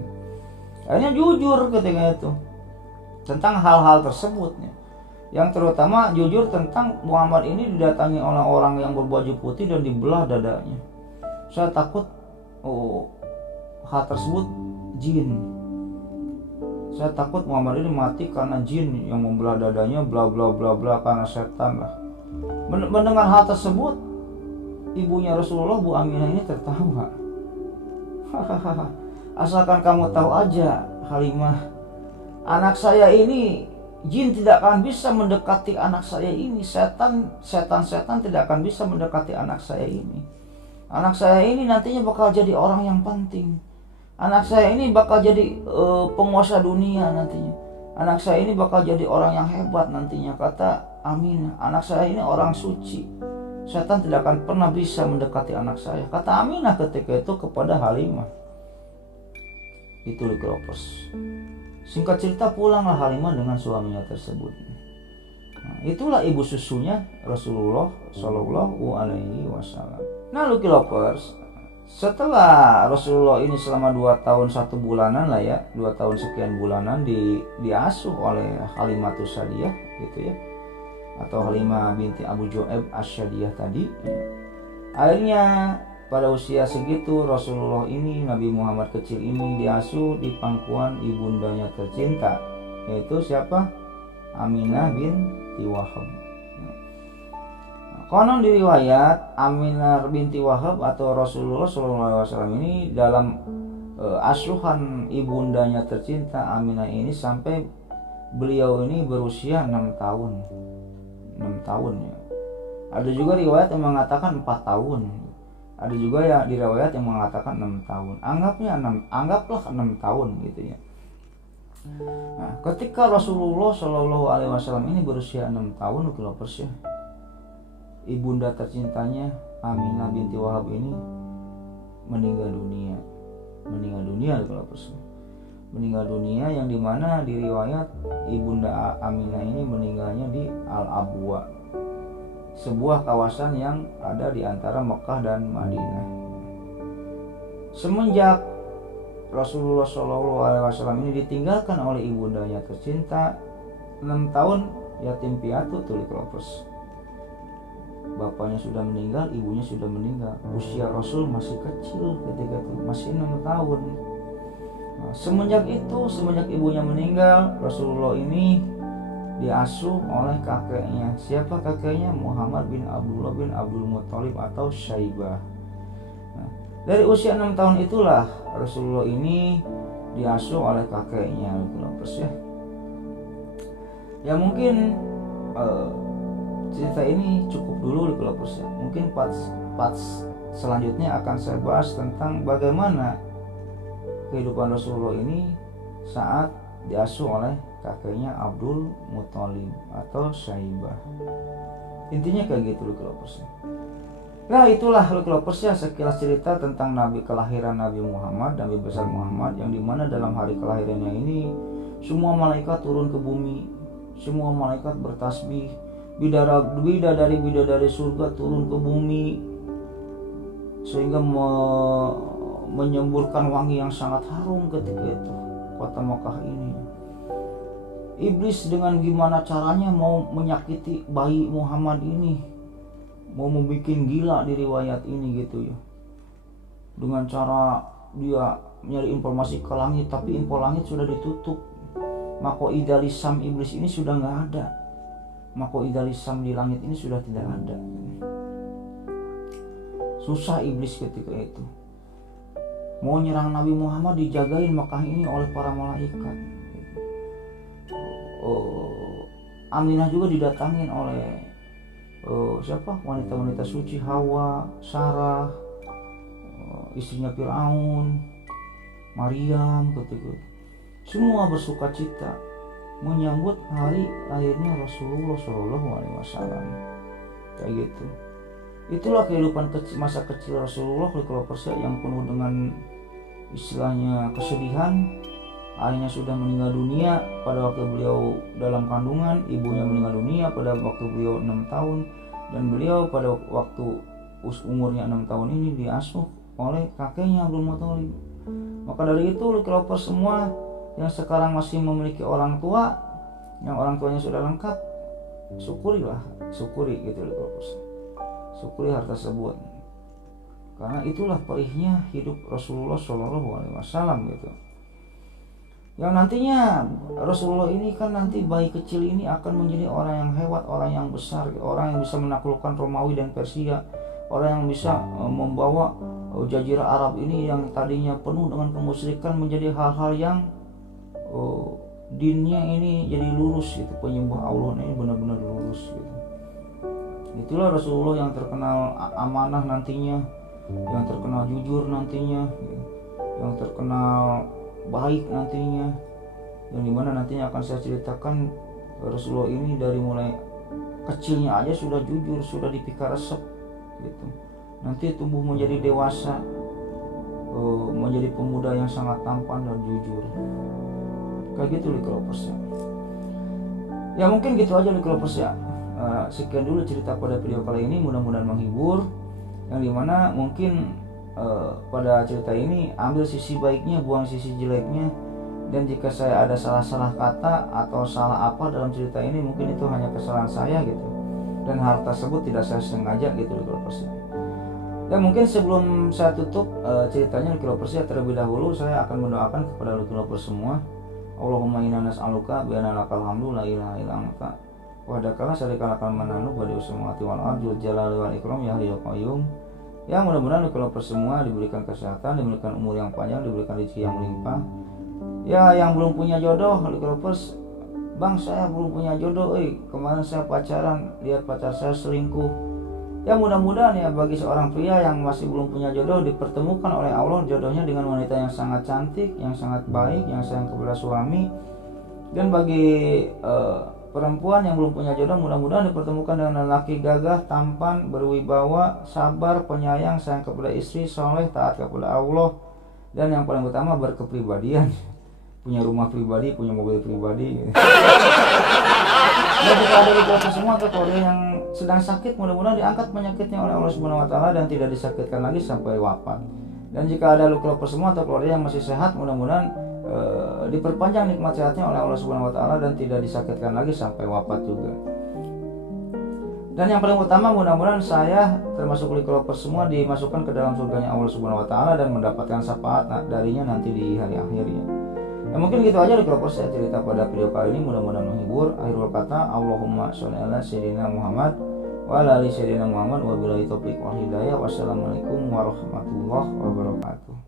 Akhirnya jujur ketika itu tentang hal-hal tersebut. Yang terutama jujur tentang Muhammad ini didatangi oleh orang yang berbaju putih dan dibelah dadanya. Saya takut hal tersebut jin. Saya takut Muhammad ini mati karena jin yang membelah dadanya, bla bla bla bla, karena setan lah. Mendengar hal tersebut, ibunya Rasulullah, Bu Aminah ini tertawa. Asalkan kamu tahu aja, Halimah, anak saya ini, jin tidak akan bisa mendekati anak saya ini. Setan tidak akan bisa mendekati anak saya ini. Anak saya ini nantinya bakal jadi orang yang penting. Anak saya ini bakal jadi penguasa dunia nantinya. Anak saya ini bakal jadi orang yang hebat nantinya, kata Aminah. Anak saya ini orang suci. Setan tidak akan pernah bisa mendekati anak saya, kata Aminah ketika itu kepada Halimah. Itu Likropers. Singkat cerita pulanglah Halimah dengan suaminya tersebut. Nah, itulah ibu susunya Rasulullah Shallallahu Alaihi Wasallam. Nah, Lucky Lovers, setelah Rasulullah ini selama 2 tahun 1 bulanan lah ya, 2 tahun sekian bulanan diasuh oleh Halimatus Sa'diyah gitu ya, atau Halimah binti Abu Ju'aib Asy-Syadiyah tadi. Akhirnya pada usia segitu Rasulullah ini, Nabi Muhammad kecil ini diasuh di pangkuan ibundanya tercinta, yaitu siapa? Aminah binti Wahab. Konon diriwayat Aminah binti Wahab atau Rasulullah SAW ini dalam asuhan ibundanya tercinta Aminah ini sampai beliau ini berusia 6 tahun. 6 tahun ya. Ada juga riwayat yang mengatakan 4 tahun. Ada juga ya di riwayat yang mengatakan 6 tahun. Anggaplah 6 tahun gitu ya. Nah, ketika Rasulullah SAW ini berusia 6 tahun, Lovers ya, ibunda tercintanya Aminah binti Wahab ini meninggal dunia Lovers. Meninggal dunia yang dimana di riwayat ibunda Aminah ini meninggalnya di Al-Abwa, sebuah kawasan yang ada di antara Mekah dan Madinah. Semenjak Rasulullah SAW ini ditinggalkan oleh ibundanya tercinta, 6 tahun yatim piatu Lovers. Bapaknya sudah meninggal, ibunya sudah meninggal. Usia Rasul masih kecil ketika itu, masih 6 tahun. Nah, semenjak ibunya meninggal, Rasulullah ini diasuh oleh kakeknya. Siapa kakeknya? Muhammad bin Abdullah bin Abdul Muttalib atau Syaibah. Nah, dari usia 6 tahun itulah Rasulullah ini diasuh oleh kakeknya, Lovers ya. Ya mungkin cerita ini cukup dulu Lovers ya. Mungkin part selanjutnya akan saya bahas tentang bagaimana kehidupan Rasulullah ini saat diasuh oleh kakeknya Abdul Muttalib atau Syaibah. Intinya kayak gitu Lovers ya. Nah itulah Lovers ya, sekilas cerita tentang kelahiran Nabi Muhammad, Nabi besar Muhammad, yang dimana dalam hari kelahirannya ini semua malaikat turun ke bumi, semua malaikat bertasbih, bidadari surga turun ke bumi, sehingga menyemburkan wangi yang sangat harum ketika itu kota Makkah ini. Iblis dengan gimana caranya mau menyakiti bayi Muhammad ini, mau membuat gila di riwayat ini gitu ya, dengan cara dia nyari informasi ke langit, tapi info langit sudah ditutup. Maqaida lisam iblis ini sudah nggak ada, maqaida lisam di langit ini sudah tidak ada. Susah iblis ketika itu mau nyerang Nabi Muhammad, dijagain Makkah ini oleh para malaikat. Aminah juga didatangin oleh siapa, wanita-wanita suci, Hawa, Sarah, istrinya Fir'aun, Maryam ketika semua bersuka cita menyambut hari lahirnya Rasulullah SAW. Kayak gitu. Itulah kehidupan masa kecil Rasulullah kalau yang penuh dengan istilahnya kesedihan. Ayahnya sudah meninggal dunia pada waktu beliau dalam kandungan, ibunya meninggal dunia pada waktu beliau 6 tahun, dan beliau pada waktu umurnya 6 tahun ini diasuh oleh kakeknya Abdul Muthalib. Maka dari itu Lovers semua yang sekarang masih memiliki orang tua, yang orang tuanya sudah lengkap, syukuri gitu Lovers. Syukuri harta tersebut. Karena itulah perihnya hidup Rasulullah SAW gitu. Yang nantinya Rasulullah ini kan nanti bayi kecil ini akan menjadi orang yang hebat, orang yang besar, orang yang bisa menaklukkan Romawi dan Persia, orang yang bisa membawa jazirah Arab ini yang tadinya penuh dengan kemusyrikan menjadi hal-hal yang dinnya ini jadi lurus gitu, penyembah Allah ini benar-benar lurus gitu. Itulah Rasulullah yang terkenal amanah nantinya, yang terkenal jujur nantinya, yang terkenal baik nantinya, yang dimana nantinya akan saya ceritakan Rasulullah ini dari mulai kecilnya aja sudah jujur, sudah dipikar resep gitu. Nanti tumbuh menjadi dewasa, menjadi pemuda yang sangat tampan dan jujur. Kayak gitu Lovers ya. Ya mungkin gitu aja Lovers ya. Sekian dulu cerita pada video kali ini, mudah-mudahan menghibur, yang dimana mungkin pada cerita ini ambil sisi baiknya, buang sisi jeleknya, dan jika saya ada salah-salah kata atau salah apa dalam cerita ini, mungkin itu hanya kesalahan saya gitu, dan hal tersebut tidak saya sengaja gitu Lovers. Dan mungkin sebelum saya tutup ceritanya Lovers ya, terlebih dahulu saya akan mendoakan kepada Lovers semua. Allahumma inna nas'aluka bi anna lakal hamdu la ilaha illa anta wa dakala syarikalakal mananu wa diusmati wal arjul jalali wal ikram ya hayyul qayyum. Ya mudah-mudahan Lovers semua diberikan kesehatan, diberikan umur yang panjang, diberikan rezeki yang melimpah. Ya yang belum punya jodoh Lovers, bang saya belum punya jodoh, kemarin saya pacaran, lihat pacar saya selingkuh. Ya mudah-mudahan ya bagi seorang pria yang masih belum punya jodoh, dipertemukan oleh Allah jodohnya dengan wanita yang sangat cantik, yang sangat baik, yang sayang kepada suami. Dan bagi perempuan yang belum punya jodoh, mudah-mudahan dipertemukan dengan lelaki gagah, tampan, berwibawa, sabar, penyayang, sayang kepada istri, soleh, taat kepada Allah, dan yang paling utama berkepribadian, punya rumah pribadi, punya mobil pribadi. Dan jika ada Lovers semua atau keluarga yang sedang sakit, mudah-mudahan diangkat penyakitnya oleh Allah Subhanahu Wa Taala dan tidak disakitkan lagi sampai wafat. Dan jika ada Lovers semua atau keluarga yang masih sehat, mudah-mudahan diperpanjang nikmat sehatnya oleh Allah Subhanahu Wa Taala dan tidak disakitkan lagi sampai wafat juga. Dan yang paling utama, mudah-mudahan saya termasuk Lovers semua dimasukkan ke dalam surganya Allah Subhanahu Wa Taala dan mendapatkan syafaat darinya nanti di hari akhirnya. Ya mungkin gitu aja Lovers saya cerita pada video kali ini, mudah-mudahan menghibur. Akhirul kata, Allahumma sholli ala sayyidina Muhammad wa ala ali sayyidina Muhammad wa billahi taufiq wal hidayah. Wassalamualaikum warahmatullahi wabarakatuh.